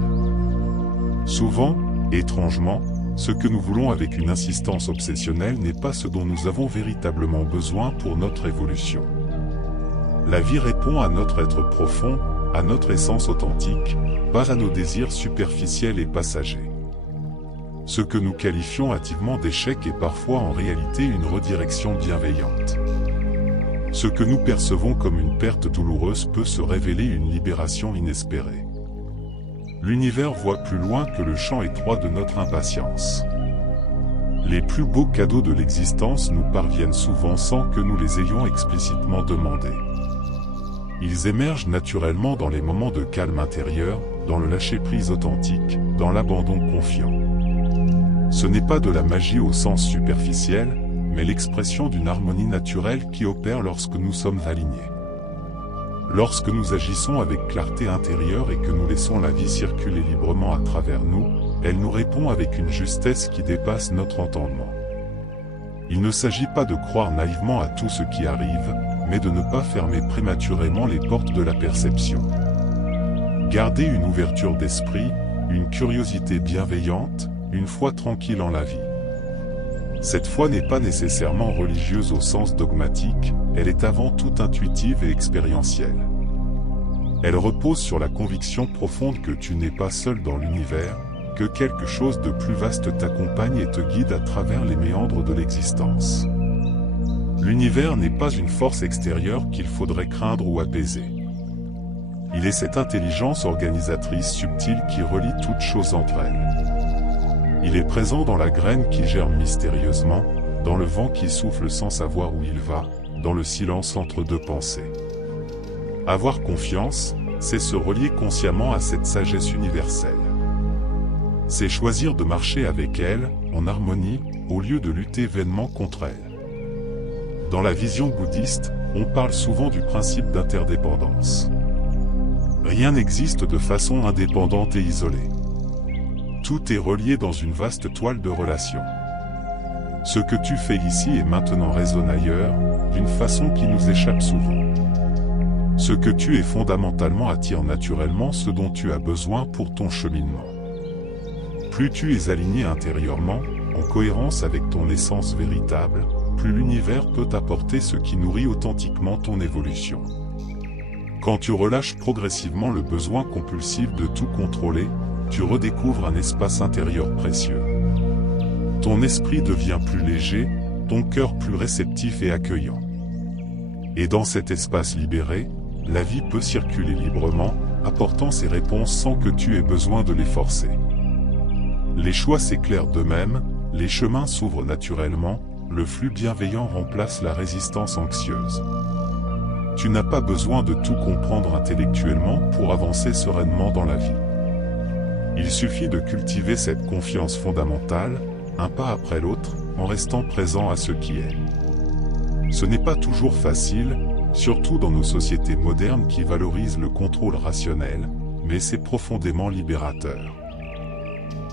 Souvent, étrangement, ce que nous voulons avec une insistance obsessionnelle n'est pas ce dont nous avons véritablement besoin pour notre évolution. La vie répond à notre être profond, à notre essence authentique, pas à nos désirs superficiels et passagers. Ce que nous qualifions hâtivement d'échec est parfois en réalité une redirection bienveillante. Ce que nous percevons comme une perte douloureuse peut se révéler une libération inespérée. L'univers voit plus loin que le champ étroit de notre impatience. Les plus beaux cadeaux de l'existence nous parviennent souvent sans que nous les ayons explicitement demandés. Ils émergent naturellement dans les moments de calme intérieur, dans le lâcher-prise authentique, dans l'abandon confiant. Ce n'est pas de la magie au sens superficiel, mais l'expression d'une harmonie naturelle qui opère lorsque nous sommes alignés. Lorsque nous agissons avec clarté intérieure et que nous laissons la vie circuler librement à travers nous, elle nous répond avec une justesse qui dépasse notre entendement. Il ne s'agit pas de croire naïvement à tout ce qui arrive, mais de ne pas fermer prématurément les portes de la perception. Garder une ouverture d'esprit, une curiosité bienveillante, une foi tranquille en la vie. Cette foi n'est pas nécessairement religieuse au sens dogmatique, elle est avant tout intuitive et expérientielle. Elle repose sur la conviction profonde que tu n'es pas seul dans l'univers, que quelque chose de plus vaste t'accompagne et te guide à travers les méandres de l'existence. L'univers n'est pas une force extérieure qu'il faudrait craindre ou apaiser. Il est cette intelligence organisatrice subtile qui relie toutes choses entre elles. Il est présent dans la graine qui germe mystérieusement, dans le vent qui souffle sans savoir où il va, dans le silence entre deux pensées. Avoir confiance, c'est se relier consciemment à cette sagesse universelle. C'est choisir de marcher avec elle, en harmonie, au lieu de lutter vainement contre elle. Dans la vision bouddhiste, on parle souvent du principe d'interdépendance. Rien n'existe de façon indépendante et isolée. Tout est relié dans une vaste toile de relations. Ce que tu fais ici et maintenant résonne ailleurs, d'une façon qui nous échappe souvent. Ce que tu es fondamentalement attire naturellement ce dont tu as besoin pour ton cheminement. Plus tu es aligné intérieurement, en cohérence avec ton essence véritable, plus l'univers peut t'apporter ce qui nourrit authentiquement ton évolution. Quand tu relâches progressivement le besoin compulsif de tout contrôler, tu redécouvres un espace intérieur précieux. Ton esprit devient plus léger, ton cœur plus réceptif et accueillant. Et dans cet espace libéré, la vie peut circuler librement, apportant ses réponses sans que tu aies besoin de les forcer. Les choix s'éclairent d'eux-mêmes, les chemins s'ouvrent naturellement, le flux bienveillant remplace la résistance anxieuse. Tu n'as pas besoin de tout comprendre intellectuellement pour avancer sereinement dans la vie. Il suffit de cultiver cette confiance fondamentale, un pas après l'autre, en restant présent à ce qui est. Ce n'est pas toujours facile, surtout dans nos sociétés modernes qui valorisent le contrôle rationnel, mais c'est profondément libérateur.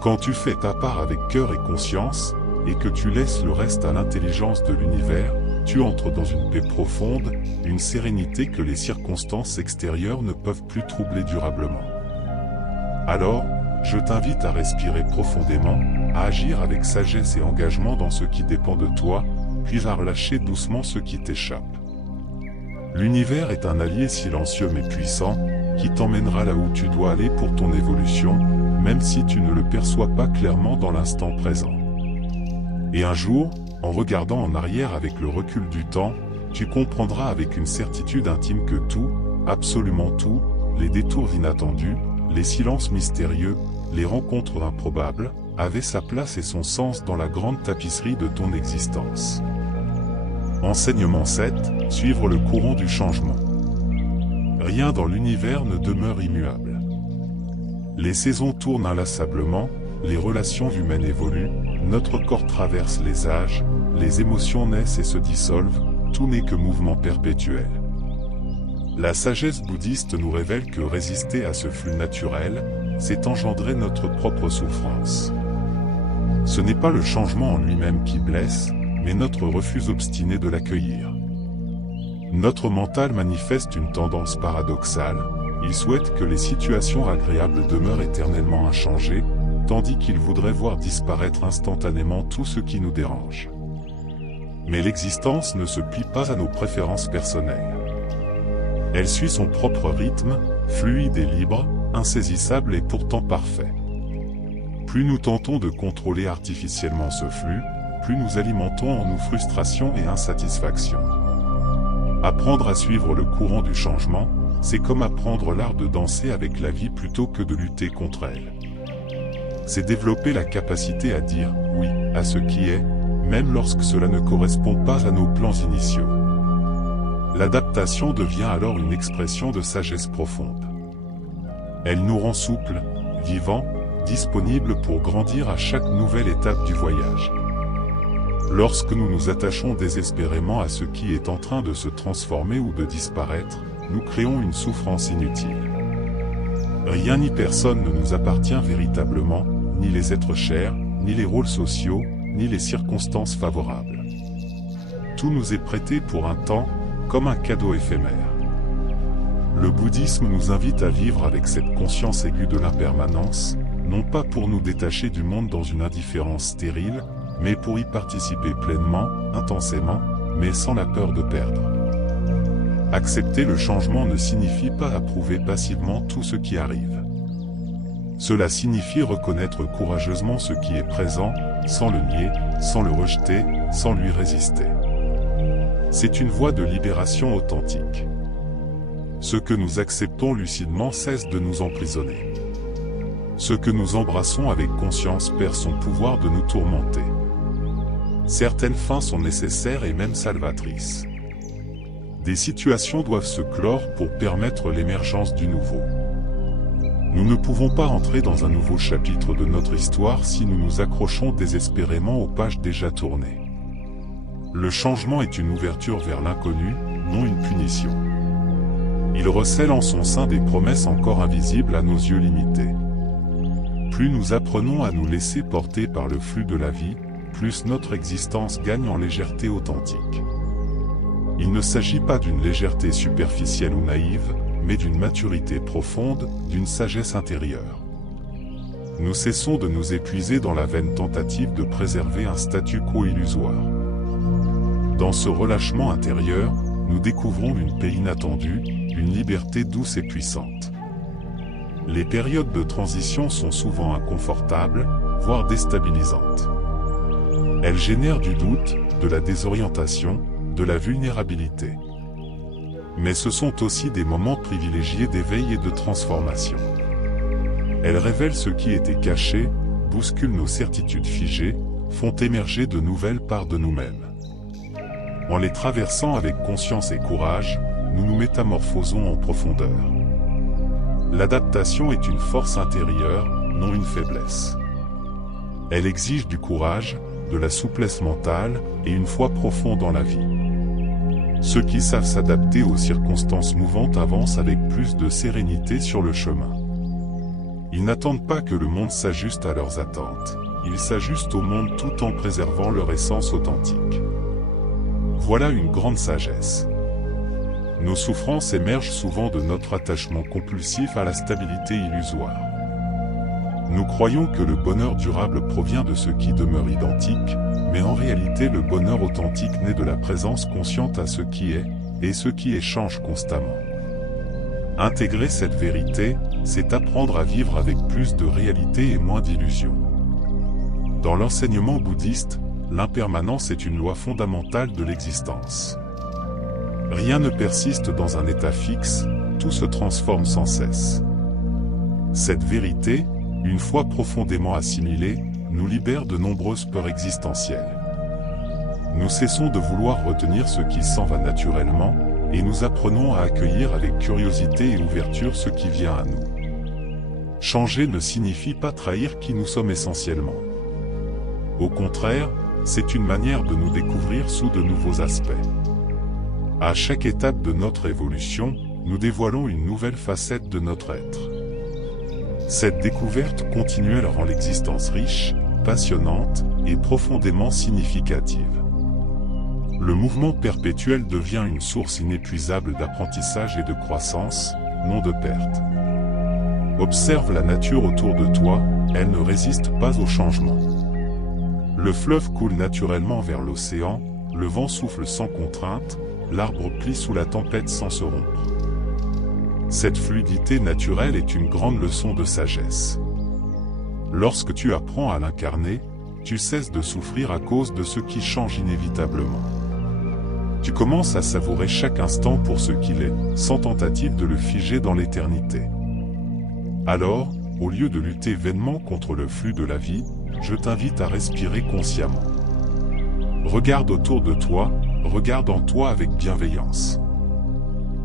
Quand tu fais ta part avec cœur et conscience, et que tu laisses le reste à l'intelligence de l'univers, tu entres dans une paix profonde, une sérénité que les circonstances extérieures ne peuvent plus troubler durablement. Alors, je t'invite à respirer profondément, à agir avec sagesse et engagement dans ce qui dépend de toi, puis à relâcher doucement ce qui t'échappe. L'univers est un allié silencieux mais puissant, qui t'emmènera là où tu dois aller pour ton évolution, même si tu ne le perçois pas clairement dans l'instant présent. Et un jour, en regardant en arrière avec le recul du temps, tu comprendras avec une certitude intime que tout, absolument tout, les détours inattendus, les silences mystérieux, les rencontres improbables, avaient sa place et son sens dans la grande tapisserie de ton existence. Enseignement 7, suivre le courant du changement. Rien dans l'univers ne demeure immuable. Les saisons tournent inlassablement, les relations humaines évoluent, notre corps traverse les âges, les émotions naissent et se dissolvent, tout n'est que mouvement perpétuel. La sagesse bouddhiste nous révèle que résister à ce flux naturel, c'est engendrer notre propre souffrance. Ce n'est pas le changement en lui-même qui blesse, mais notre refus obstiné de l'accueillir. Notre mental manifeste une tendance paradoxale, il souhaite que les situations agréables demeurent éternellement inchangées, tandis qu'il voudrait voir disparaître instantanément tout ce qui nous dérange. Mais l'existence ne se plie pas à nos préférences personnelles. Elle suit son propre rythme, fluide et libre, insaisissable et pourtant parfait. Plus nous tentons de contrôler artificiellement ce flux, plus nous alimentons en nous frustration et insatisfaction. Apprendre à suivre le courant du changement, c'est comme apprendre l'art de danser avec la vie plutôt que de lutter contre elle. C'est développer la capacité à dire « oui » à ce qui est, même lorsque cela ne correspond pas à nos plans initiaux. L'adaptation devient alors une expression de sagesse profonde. Elle nous rend souples, vivants, disponibles pour grandir à chaque nouvelle étape du voyage. Lorsque nous nous attachons désespérément à ce qui est en train de se transformer ou de disparaître, nous créons une souffrance inutile. Rien ni personne ne nous appartient véritablement, ni les êtres chers, ni les rôles sociaux, ni les circonstances favorables. Tout nous est prêté pour un temps, comme un cadeau éphémère. Le bouddhisme nous invite à vivre avec cette conscience aiguë de l'impermanence, non pas pour nous détacher du monde dans une indifférence stérile, mais pour y participer pleinement, intensément, mais sans la peur de perdre. Accepter le changement ne signifie pas approuver passivement tout ce qui arrive. Cela signifie reconnaître courageusement ce qui est présent, sans le nier, sans le rejeter, sans lui résister. C'est une voie de libération authentique. Ce que nous acceptons lucidement cesse de nous emprisonner. Ce que nous embrassons avec conscience perd son pouvoir de nous tourmenter. Certaines fins sont nécessaires et même salvatrices. Des situations doivent se clore pour permettre l'émergence du nouveau. Nous ne pouvons pas entrer dans un nouveau chapitre de notre histoire si nous nous accrochons désespérément aux pages déjà tournées. Le changement est une ouverture vers l'inconnu, non une punition. Il recèle en son sein des promesses encore invisibles à nos yeux limités. Plus nous apprenons à nous laisser porter par le flux de la vie, plus notre existence gagne en légèreté authentique. Il ne s'agit pas d'une légèreté superficielle ou naïve, mais d'une maturité profonde, d'une sagesse intérieure. Nous cessons de nous épuiser dans la vaine tentative de préserver un statu quo illusoire. Dans ce relâchement intérieur, nous découvrons une paix inattendue, une liberté douce et puissante. Les périodes de transition sont souvent inconfortables, voire déstabilisantes. Elles génèrent du doute, de la désorientation, de la vulnérabilité. Mais ce sont aussi des moments privilégiés d'éveil et de transformation. Elles révèlent ce qui était caché, bousculent nos certitudes figées, font émerger de nouvelles parts de nous-mêmes. En les traversant avec conscience et courage, nous nous métamorphosons en profondeur. L'adaptation est une force intérieure, non une faiblesse. Elle exige du courage, de la souplesse mentale et une foi profonde en la vie. Ceux qui savent s'adapter aux circonstances mouvantes avancent avec plus de sérénité sur le chemin. Ils n'attendent pas que le monde s'ajuste à leurs attentes. Ils s'ajustent au monde tout en préservant leur essence authentique. Voilà une grande sagesse. Nos souffrances émergent souvent de notre attachement compulsif à la stabilité illusoire. Nous croyons que le bonheur durable provient de ce qui demeure identique, mais en réalité le bonheur authentique naît de la présence consciente à ce qui est, et ce qui change constamment. Intégrer cette vérité, c'est apprendre à vivre avec plus de réalité et moins d'illusions. Dans l'enseignement bouddhiste, l'impermanence est une loi fondamentale de l'existence. Rien ne persiste dans un état fixe, tout se transforme sans cesse. Cette vérité, une fois profondément assimilée, nous libère de nombreuses peurs existentielles. Nous cessons de vouloir retenir ce qui s'en va naturellement, et nous apprenons à accueillir avec curiosité et ouverture ce qui vient à nous. Changer ne signifie pas trahir qui nous sommes essentiellement. Au contraire, c'est une manière de nous découvrir sous de nouveaux aspects. À chaque étape de notre évolution, nous dévoilons une nouvelle facette de notre être. Cette découverte continuelle rend l'existence riche, passionnante et profondément significative. Le mouvement perpétuel devient une source inépuisable d'apprentissage et de croissance, non de perte. Observe la nature autour de toi, elle ne résiste pas au changement. Le fleuve coule naturellement vers l'océan, le vent souffle sans contrainte, l'arbre plie sous la tempête sans se rompre. Cette fluidité naturelle est une grande leçon de sagesse. Lorsque tu apprends à l'incarner, tu cesses de souffrir à cause de ce qui change inévitablement. Tu commences à savourer chaque instant pour ce qu'il est, sans tentative de le figer dans l'éternité. Alors, au lieu de lutter vainement contre le flux de la vie, je t'invite à respirer consciemment. Regarde autour de toi, regarde en toi avec bienveillance.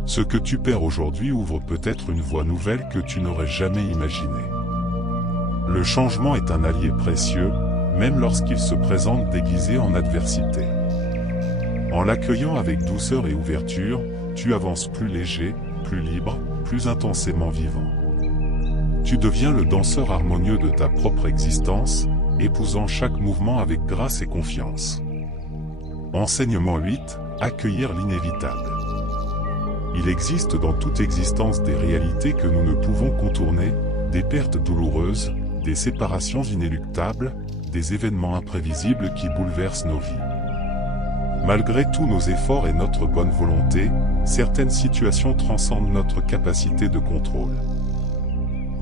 Ce que tu perds aujourd'hui ouvre peut-être une voie nouvelle que tu n'aurais jamais imaginée. Le changement est un allié précieux, même lorsqu'il se présente déguisé en adversité. En l'accueillant avec douceur et ouverture, tu avances plus léger, plus libre, plus intensément vivant. Tu deviens le danseur harmonieux de ta propre existence, épousant chaque mouvement avec grâce et confiance. Enseignement 8, accueillir l'inévitable. Il existe dans toute existence des réalités que nous ne pouvons contourner, des pertes douloureuses, des séparations inéluctables, des événements imprévisibles qui bouleversent nos vies. Malgré tous nos efforts et notre bonne volonté, certaines situations transcendent notre capacité de contrôle.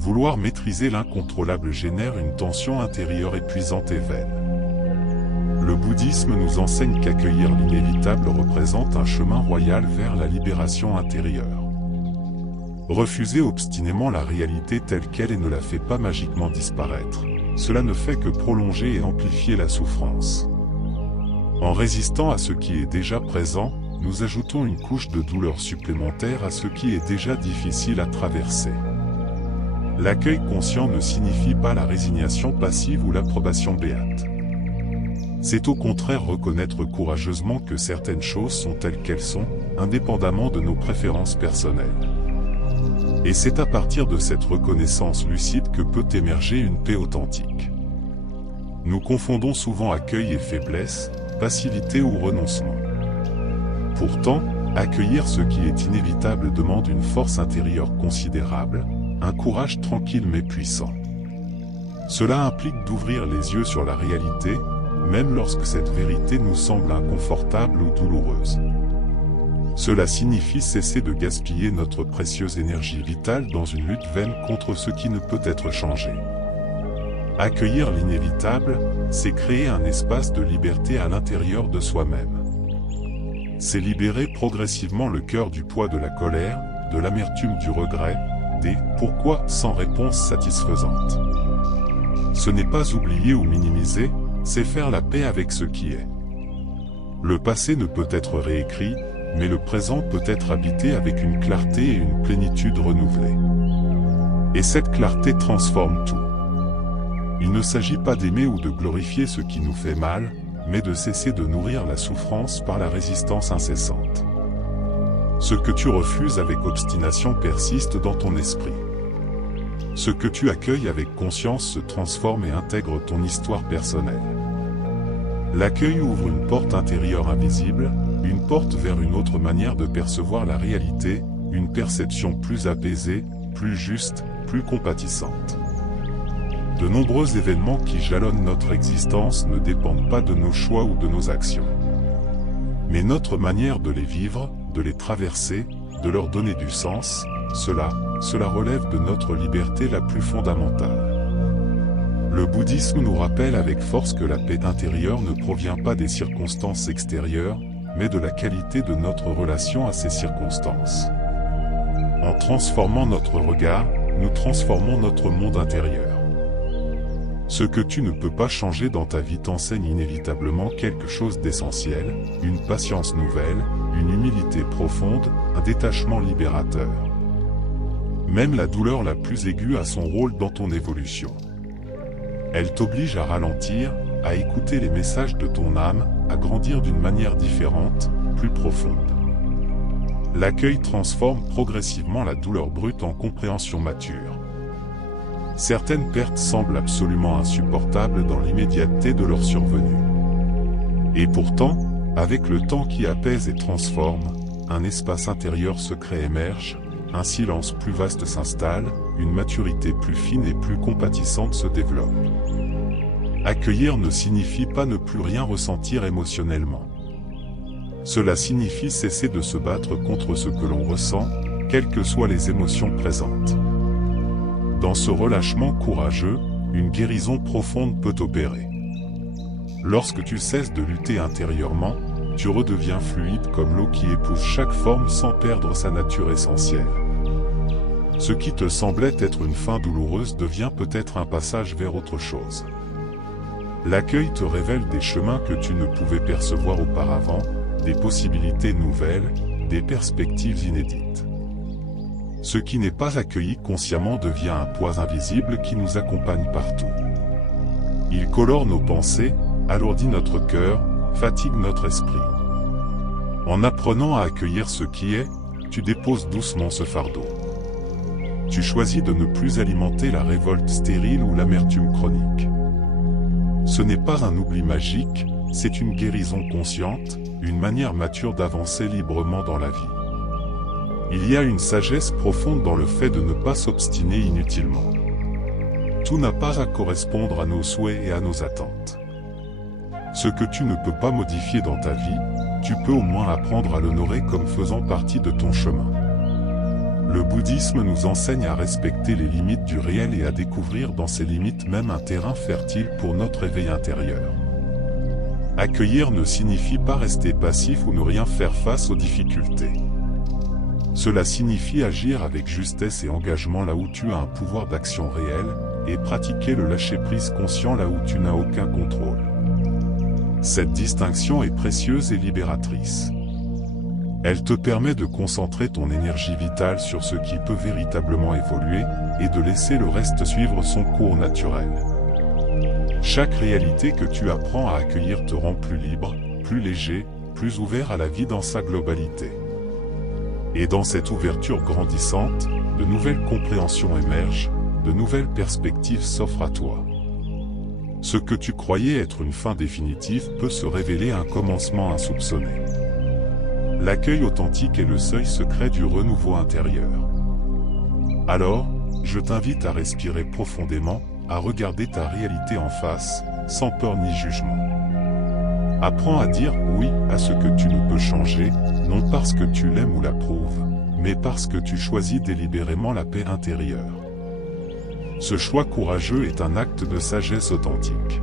Vouloir maîtriser l'incontrôlable génère une tension intérieure épuisante et vaine. Le bouddhisme nous enseigne qu'accueillir l'inévitable représente un chemin royal vers la libération intérieure. Refuser obstinément la réalité telle qu'elle et ne la fait pas magiquement disparaître, cela ne fait que prolonger et amplifier la souffrance. En résistant à ce qui est déjà présent, nous ajoutons une couche de douleur supplémentaire à ce qui est déjà difficile à traverser. L'accueil conscient ne signifie pas la résignation passive ou l'approbation béate. C'est au contraire reconnaître courageusement que certaines choses sont telles qu'elles sont, indépendamment de nos préférences personnelles. Et c'est à partir de cette reconnaissance lucide que peut émerger une paix authentique. Nous confondons souvent accueil et faiblesse, passivité ou renoncement. Pourtant, accueillir ce qui est inévitable demande une force intérieure considérable, un courage tranquille mais puissant. Cela implique d'ouvrir les yeux sur la réalité, même lorsque cette vérité nous semble inconfortable ou douloureuse. Cela signifie cesser de gaspiller notre précieuse énergie vitale dans une lutte vaine contre ce qui ne peut être changé. Accueillir l'inévitable, c'est créer un espace de liberté à l'intérieur de soi-même. C'est libérer progressivement le cœur du poids de la colère, de l'amertume du regret, des « pourquoi » sans réponse satisfaisante. Ce n'est pas oublier ou minimiser, c'est faire la paix avec ce qui est. Le passé ne peut être réécrit, mais le présent peut être habité avec une clarté et une plénitude renouvelée. Et cette clarté transforme tout. Il ne s'agit pas d'aimer ou de glorifier ce qui nous fait mal, mais de cesser de nourrir la souffrance par la résistance incessante. Ce que tu refuses avec obstination persiste dans ton esprit. Ce que tu accueilles avec conscience se transforme et intègre ton histoire personnelle. L'accueil ouvre une porte intérieure invisible, une porte vers une autre manière de percevoir la réalité, une perception plus apaisée, plus juste, plus compatissante. De nombreux événements qui jalonnent notre existence ne dépendent pas de nos choix ou de nos actions. Mais notre manière de les vivre, de les traverser, de leur donner du sens, cela relève de notre liberté la plus fondamentale. Le bouddhisme nous rappelle avec force que la paix intérieure ne provient pas des circonstances extérieures, mais de la qualité de notre relation à ces circonstances. En transformant notre regard, nous transformons notre monde intérieur. Ce que tu ne peux pas changer dans ta vie t'enseigne inévitablement quelque chose d'essentiel, une patience nouvelle, une humilité profonde, un détachement libérateur. Même la douleur la plus aiguë a son rôle dans ton évolution. Elle t'oblige à ralentir, à écouter les messages de ton âme, à grandir d'une manière différente, plus profonde. L'accueil transforme progressivement la douleur brute en compréhension mature. Certaines pertes semblent absolument insupportables dans l'immédiateté de leur survenue. Et pourtant, avec le temps qui apaise et transforme, un espace intérieur secret émerge, un silence plus vaste s'installe, une maturité plus fine et plus compatissante se développe. Accueillir ne signifie pas ne plus rien ressentir émotionnellement. Cela signifie cesser de se battre contre ce que l'on ressent, quelles que soient les émotions présentes. Dans ce relâchement courageux, une guérison profonde peut opérer. Lorsque tu cesses de lutter intérieurement, tu redeviens fluide comme l'eau qui épouse chaque forme sans perdre sa nature essentielle. Ce qui te semblait être une fin douloureuse devient peut-être un passage vers autre chose. L'accueil te révèle des chemins que tu ne pouvais percevoir auparavant, des possibilités nouvelles, des perspectives inédites. Ce qui n'est pas accueilli consciemment devient un poids invisible qui nous accompagne partout. Il colore nos pensées, alourdit notre cœur, fatigue notre esprit. En apprenant à accueillir ce qui est, tu déposes doucement ce fardeau. Tu choisis de ne plus alimenter la révolte stérile ou l'amertume chronique. Ce n'est pas un oubli magique, c'est une guérison consciente, une manière mature d'avancer librement dans la vie. Il y a une sagesse profonde dans le fait de ne pas s'obstiner inutilement. Tout n'a pas à correspondre à nos souhaits et à nos attentes. Ce que tu ne peux pas modifier dans ta vie, tu peux au moins apprendre à l'honorer comme faisant partie de ton chemin. Le bouddhisme nous enseigne à respecter les limites du réel et à découvrir dans ces limites même un terrain fertile pour notre éveil intérieur. Accueillir ne signifie pas rester passif ou ne rien faire face aux difficultés. Cela signifie agir avec justesse et engagement là où tu as un pouvoir d'action réel, et pratiquer le lâcher-prise conscient là où tu n'as aucun contrôle. Cette distinction est précieuse et libératrice. Elle te permet de concentrer ton énergie vitale sur ce qui peut véritablement évoluer, et de laisser le reste suivre son cours naturel. Chaque réalité que tu apprends à accueillir te rend plus libre, plus léger, plus ouvert à la vie dans sa globalité. Et dans cette ouverture grandissante, de nouvelles compréhensions émergent, de nouvelles perspectives s'offrent à toi. Ce que tu croyais être une fin définitive peut se révéler un commencement insoupçonné. L'accueil authentique est le seuil secret du renouveau intérieur. Alors, je t'invite à respirer profondément, à regarder ta réalité en face, sans peur ni jugement. Apprends à dire oui à ce que tu ne peux changer, non parce que tu l'aimes ou l'approuves, mais parce que tu choisis délibérément la paix intérieure. Ce choix courageux est un acte de sagesse authentique.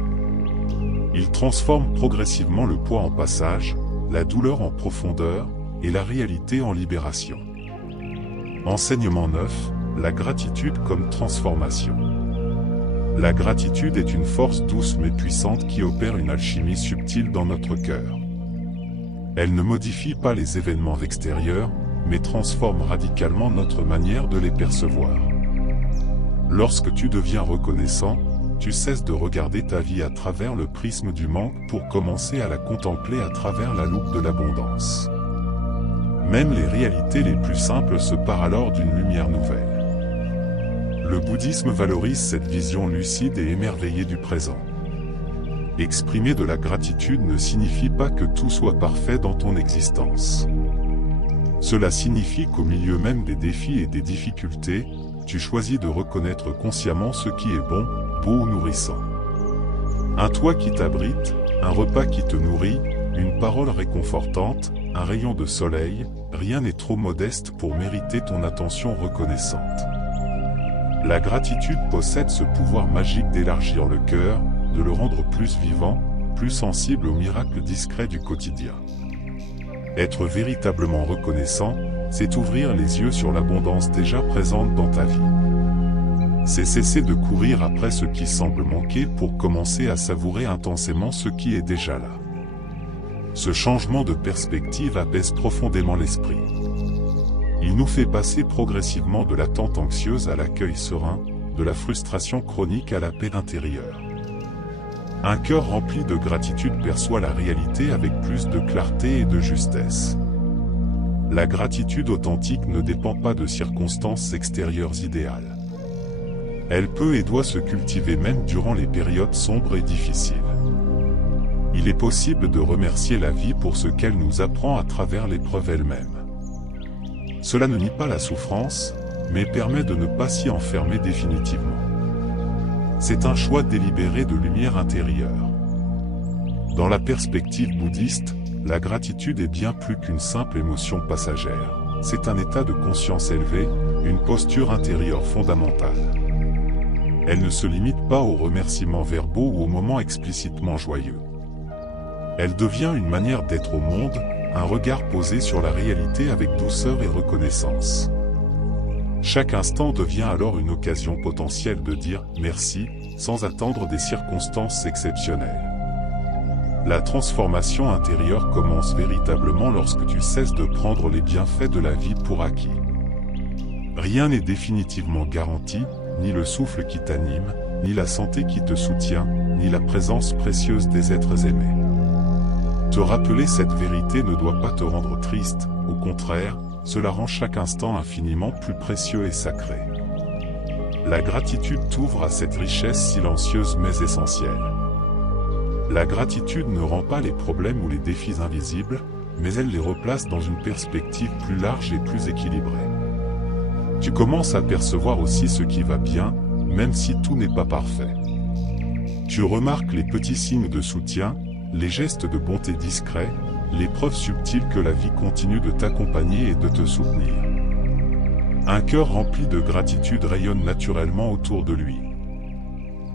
Il transforme progressivement le poids en passage, la douleur en profondeur, et la réalité en libération. Enseignement 9, la gratitude comme transformation. La gratitude est une force douce mais puissante qui opère une alchimie subtile dans notre cœur. Elle ne modifie pas les événements extérieurs, mais transforme radicalement notre manière de les percevoir. Lorsque tu deviens reconnaissant, tu cesses de regarder ta vie à travers le prisme du manque pour commencer à la contempler à travers la loupe de l'abondance. Même les réalités les plus simples se parent alors d'une lumière nouvelle. Le bouddhisme valorise cette vision lucide et émerveillée du présent. Exprimer de la gratitude ne signifie pas que tout soit parfait dans ton existence. Cela signifie qu'au milieu même des défis et des difficultés, tu choisis de reconnaître consciemment ce qui est bon, beau ou nourrissant. Un toit qui t'abrite, un repas qui te nourrit, une parole réconfortante, un rayon de soleil, rien n'est trop modeste pour mériter ton attention reconnaissante. La gratitude possède ce pouvoir magique d'élargir le cœur, de le rendre plus vivant, plus sensible aux miracles discrets du quotidien. Être véritablement reconnaissant, c'est ouvrir les yeux sur l'abondance déjà présente dans ta vie. C'est cesser de courir après ce qui semble manquer pour commencer à savourer intensément ce qui est déjà là. Ce changement de perspective apaise profondément l'esprit. Il nous fait passer progressivement de l'attente anxieuse à l'accueil serein, de la frustration chronique à la paix intérieure. Un cœur rempli de gratitude perçoit la réalité avec plus de clarté et de justesse. La gratitude authentique ne dépend pas de circonstances extérieures idéales. Elle peut et doit se cultiver même durant les périodes sombres et difficiles. Il est possible de remercier la vie pour ce qu'elle nous apprend à travers l'épreuve elle-même. Cela ne nie pas la souffrance, mais permet de ne pas s'y enfermer définitivement. C'est un choix délibéré de lumière intérieure. Dans la perspective bouddhiste, la gratitude est bien plus qu'une simple émotion passagère. C'est un état de conscience élevé, une posture intérieure fondamentale. Elle ne se limite pas aux remerciements verbaux ou aux moments explicitement joyeux. Elle devient une manière d'être au monde, un regard posé sur la réalité avec douceur et reconnaissance. Chaque instant devient alors une occasion potentielle de dire « merci » sans attendre des circonstances exceptionnelles. La transformation intérieure commence véritablement lorsque tu cesses de prendre les bienfaits de la vie pour acquis. Rien n'est définitivement garanti, ni le souffle qui t'anime, ni la santé qui te soutient, ni la présence précieuse des êtres aimés. Te rappeler cette vérité ne doit pas te rendre triste, au contraire, cela rend chaque instant infiniment plus précieux et sacré. La gratitude t'ouvre à cette richesse silencieuse mais essentielle. La gratitude ne rend pas les problèmes ou les défis invisibles, mais elle les replace dans une perspective plus large et plus équilibrée. Tu commences à percevoir aussi ce qui va bien, même si tout n'est pas parfait. Tu remarques les petits signes de soutien, les gestes de bonté discrets, les preuves subtiles que la vie continue de t'accompagner et de te soutenir. Un cœur rempli de gratitude rayonne naturellement autour de lui.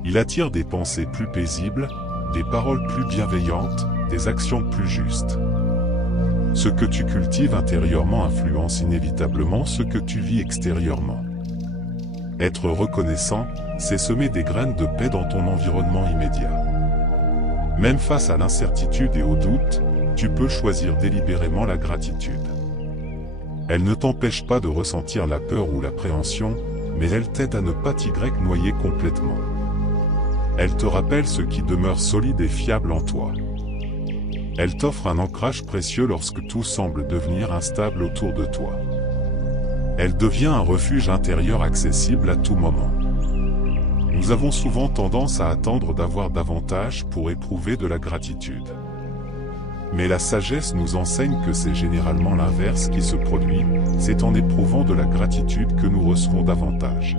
Il attire des pensées plus paisibles, des paroles plus bienveillantes, des actions plus justes. Ce que tu cultives intérieurement influence inévitablement ce que tu vis extérieurement. Être reconnaissant, c'est semer des graines de paix dans ton environnement immédiat. Même face à l'incertitude et au doute, tu peux choisir délibérément la gratitude. Elle ne t'empêche pas de ressentir la peur ou l'appréhension, mais elle t'aide à ne pas t'y noyer complètement. Elle te rappelle ce qui demeure solide et fiable en toi. Elle t'offre un ancrage précieux lorsque tout semble devenir instable autour de toi. Elle devient un refuge intérieur accessible à tout moment. Nous avons souvent tendance à attendre d'avoir davantage pour éprouver de la gratitude. Mais la sagesse nous enseigne que c'est généralement l'inverse qui se produit, c'est en éprouvant de la gratitude que nous recevons davantage.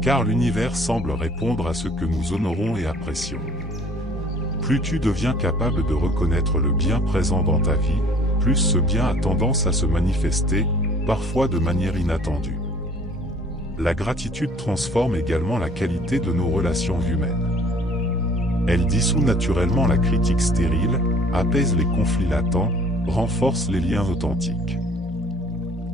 Car l'univers semble répondre à ce que nous honorons et apprécions. Plus tu deviens capable de reconnaître le bien présent dans ta vie, plus ce bien a tendance à se manifester, parfois de manière inattendue. La gratitude transforme également la qualité de nos relations humaines. Elle dissout naturellement la critique stérile, apaise les conflits latents, renforce les liens authentiques.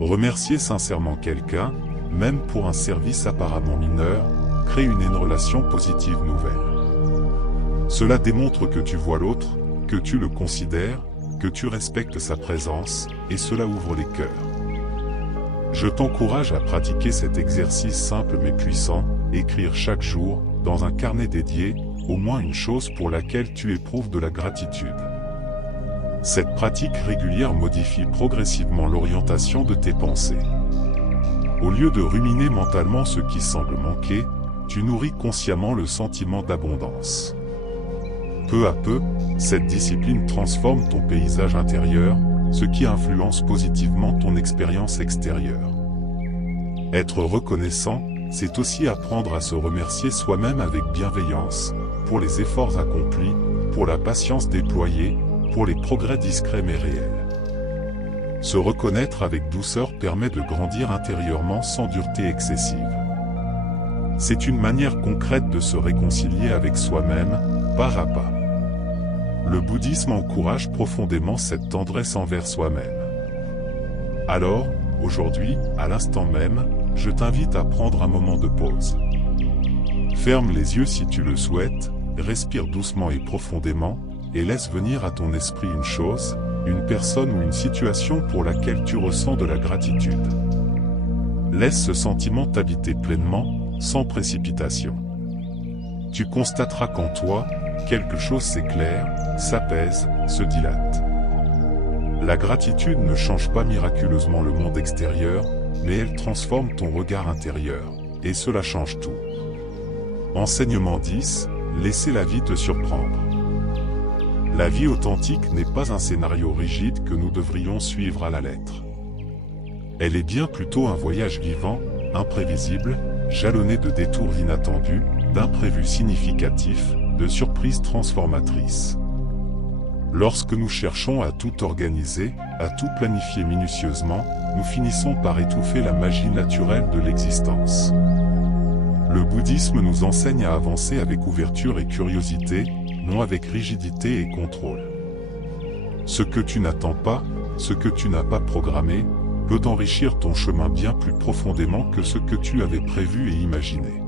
Remercier sincèrement quelqu'un, même pour un service apparemment mineur, crée une relation positive nouvelle. Cela démontre que tu vois l'autre, que tu le considères, que tu respectes sa présence, et cela ouvre les cœurs. Je t'encourage à pratiquer cet exercice simple mais puissant, écrire chaque jour, dans un carnet dédié, au moins une chose pour laquelle tu éprouves de la gratitude. Cette pratique régulière modifie progressivement l'orientation de tes pensées. Au lieu de ruminer mentalement ce qui semble manquer, tu nourris consciemment le sentiment d'abondance. Peu à peu, cette discipline transforme ton paysage intérieur, ce qui influence positivement ton expérience extérieure. Être reconnaissant, c'est aussi apprendre à se remercier soi-même avec bienveillance, pour les efforts accomplis, pour la patience déployée, pour les progrès discrets mais réels. Se reconnaître avec douceur permet de grandir intérieurement sans dureté excessive. C'est une manière concrète de se réconcilier avec soi-même, pas à pas. Le bouddhisme encourage profondément cette tendresse envers soi-même. Alors, aujourd'hui, à l'instant même, je t'invite à prendre un moment de pause. Ferme les yeux si tu le souhaites, respire doucement et profondément, et laisse venir à ton esprit une chose, une personne ou une situation pour laquelle tu ressens de la gratitude. Laisse ce sentiment t'habiter pleinement, sans précipitation. Tu constateras qu'en toi, quelque chose s'éclaire, s'apaise, se dilate. La gratitude ne change pas miraculeusement le monde extérieur, mais elle transforme ton regard intérieur, et cela change tout. Enseignement 10, laissez la vie te surprendre. La vie authentique n'est pas un scénario rigide que nous devrions suivre à la lettre. Elle est bien plutôt un voyage vivant, imprévisible, jalonné de détours inattendus, d'imprévus significatifs, de surprises transformatrices. Lorsque nous cherchons à tout organiser, à tout planifier minutieusement, nous finissons par étouffer la magie naturelle de l'existence. Le bouddhisme nous enseigne à avancer avec ouverture et curiosité, non avec rigidité et contrôle. Ce que tu n'attends pas, ce que tu n'as pas programmé, peut enrichir ton chemin bien plus profondément que ce que tu avais prévu et imaginé.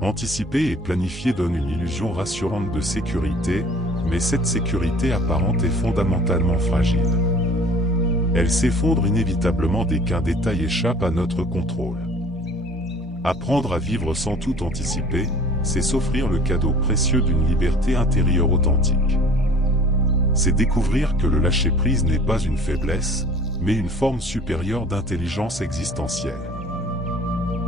Anticiper et planifier donne une illusion rassurante de sécurité, mais cette sécurité apparente est fondamentalement fragile. Elle s'effondre inévitablement dès qu'un détail échappe à notre contrôle. Apprendre à vivre sans tout anticiper, c'est s'offrir le cadeau précieux d'une liberté intérieure authentique. C'est découvrir que le lâcher-prise n'est pas une faiblesse, mais une forme supérieure d'intelligence existentielle.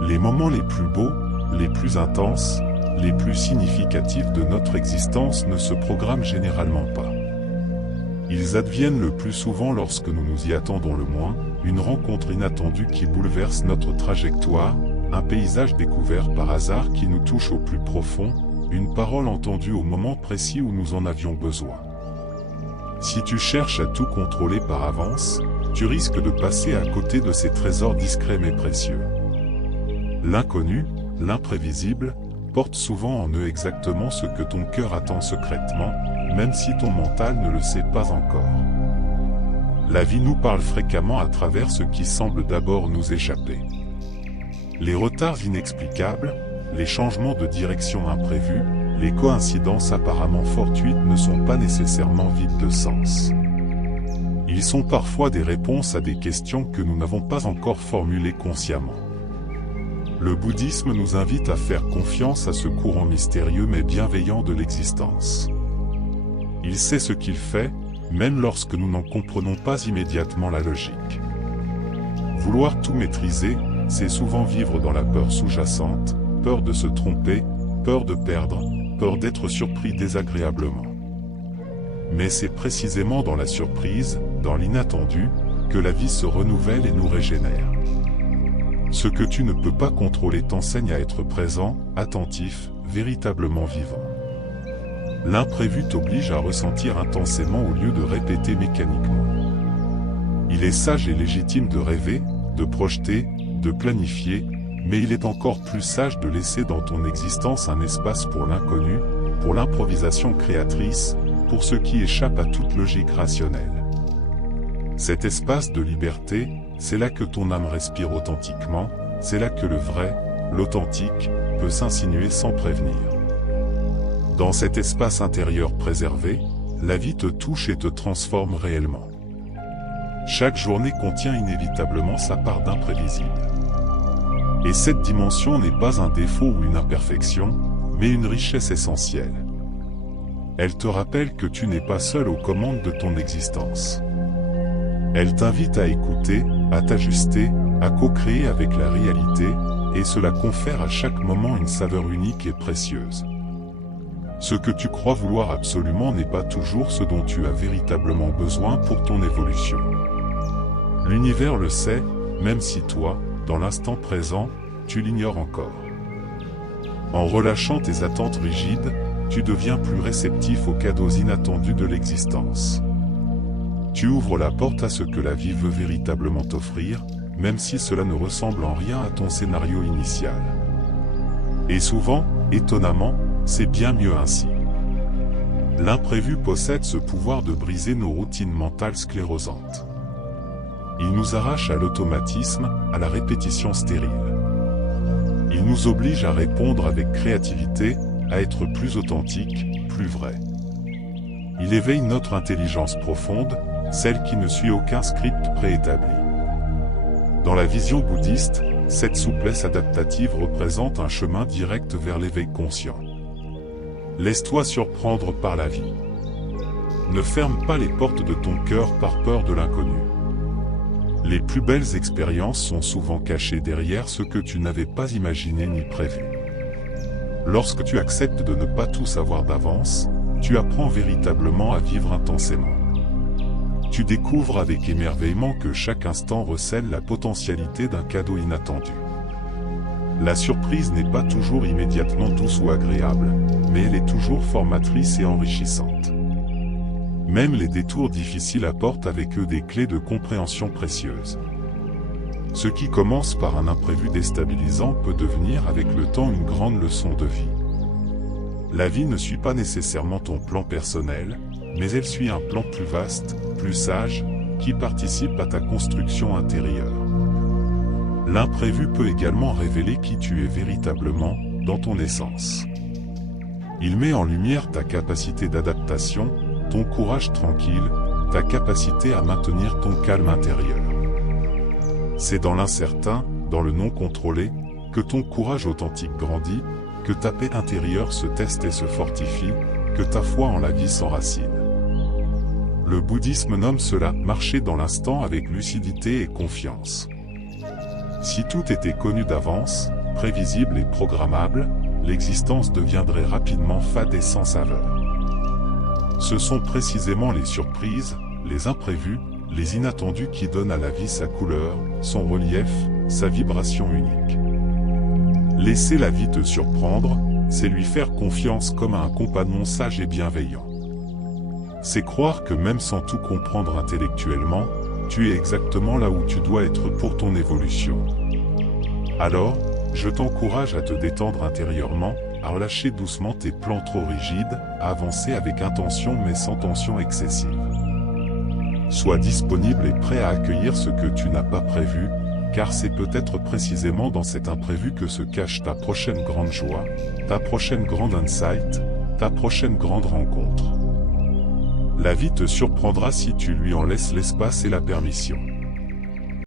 Les moments les plus beaux, les plus intenses, les plus significatifs de notre existence ne se programment généralement pas. Ils adviennent le plus souvent lorsque nous nous y attendons le moins, une rencontre inattendue qui bouleverse notre trajectoire, un paysage découvert par hasard qui nous touche au plus profond, une parole entendue au moment précis où nous en avions besoin. Si tu cherches à tout contrôler par avance, tu risques de passer à côté de ces trésors discrets mais précieux. L'inconnu, l'imprévisible, porte souvent en eux exactement ce que ton cœur attend secrètement, même si ton mental ne le sait pas encore. La vie nous parle fréquemment à travers ce qui semble d'abord nous échapper. Les retards inexplicables, les changements de direction imprévus, les coïncidences apparemment fortuites ne sont pas nécessairement vides de sens. Ils sont parfois des réponses à des questions que nous n'avons pas encore formulées consciemment. Le bouddhisme nous invite à faire confiance à ce courant mystérieux mais bienveillant de l'existence. Il sait ce qu'il fait, même lorsque nous n'en comprenons pas immédiatement la logique. Vouloir tout maîtriser, c'est souvent vivre dans la peur sous-jacente, peur de se tromper, peur de perdre, peur d'être surpris désagréablement. Mais c'est précisément dans la surprise, dans l'inattendu, que la vie se renouvelle et nous régénère. Ce que tu ne peux pas contrôler t'enseigne à être présent, attentif, véritablement vivant. L'imprévu t'oblige à ressentir intensément au lieu de répéter mécaniquement. Il est sage et légitime de rêver, de projeter, de planifier, mais il est encore plus sage de laisser dans ton existence un espace pour l'inconnu, pour l'improvisation créatrice, pour ce qui échappe à toute logique rationnelle. Cet espace de liberté, c'est là que ton âme respire authentiquement, c'est là que le vrai, l'authentique, peut s'insinuer sans prévenir. Dans cet espace intérieur préservé, la vie te touche et te transforme réellement. Chaque journée contient inévitablement sa part d'imprévisible. Et cette dimension n'est pas un défaut ou une imperfection, mais une richesse essentielle. Elle te rappelle que tu n'es pas seul aux commandes de ton existence. Elle t'invite à écouter, à t'ajuster, à co-créer avec la réalité, et cela confère à chaque moment une saveur unique et précieuse. Ce que tu crois vouloir absolument n'est pas toujours ce dont tu as véritablement besoin pour ton évolution. L'univers le sait, même si toi, dans l'instant présent, tu l'ignores encore. En relâchant tes attentes rigides, tu deviens plus réceptif aux cadeaux inattendus de l'existence. Tu ouvres la porte à ce que la vie veut véritablement t'offrir, même si cela ne ressemble en rien à ton scénario initial. Et souvent, étonnamment, c'est bien mieux ainsi. L'imprévu possède ce pouvoir de briser nos routines mentales sclérosantes. Il nous arrache à l'automatisme, à la répétition stérile. Il nous oblige à répondre avec créativité, à être plus authentique, plus vrai. Il éveille notre intelligence profonde, celle qui ne suit aucun script préétabli. Dans la vision bouddhiste, cette souplesse adaptative représente un chemin direct vers l'éveil conscient. Laisse-toi surprendre par la vie. Ne ferme pas les portes de ton cœur par peur de l'inconnu. Les plus belles expériences sont souvent cachées derrière ce que tu n'avais pas imaginé ni prévu. Lorsque tu acceptes de ne pas tout savoir d'avance, tu apprends véritablement à vivre intensément. Tu découvres avec émerveillement que chaque instant recèle la potentialité d'un cadeau inattendu. La surprise n'est pas toujours immédiatement douce ou agréable, mais elle est toujours formatrice et enrichissante. Même les détours difficiles apportent avec eux des clés de compréhension précieuses. Ce qui commence par un imprévu déstabilisant peut devenir avec le temps une grande leçon de vie. La vie ne suit pas nécessairement ton plan personnel, mais elle suit un plan plus vaste, plus sage, qui participe à ta construction intérieure. L'imprévu peut également révéler qui tu es véritablement, dans ton essence. Il met en lumière ta capacité d'adaptation, ton courage tranquille, ta capacité à maintenir ton calme intérieur. C'est dans l'incertain, dans le non contrôlé, que ton courage authentique grandit, que ta paix intérieure se teste et se fortifie, que ta foi en la vie s'enracine. Le bouddhisme nomme cela « marcher dans l'instant avec lucidité et confiance ». Si tout était connu d'avance, prévisible et programmable, l'existence deviendrait rapidement fade et sans saveur. Ce sont précisément les surprises, les imprévus, les inattendus qui donnent à la vie sa couleur, son relief, sa vibration unique. Laisser la vie te surprendre, c'est lui faire confiance comme à un compagnon sage et bienveillant. C'est croire que même sans tout comprendre intellectuellement, tu es exactement là où tu dois être pour ton évolution. Alors, je t'encourage à te détendre intérieurement, à relâcher doucement tes plans trop rigides, à avancer avec intention mais sans tension excessive. Sois disponible et prêt à accueillir ce que tu n'as pas prévu, car c'est peut-être précisément dans cet imprévu que se cache ta prochaine grande joie, ta prochaine grande insight, ta prochaine grande rencontre. La vie te surprendra si tu lui en laisses l'espace et la permission.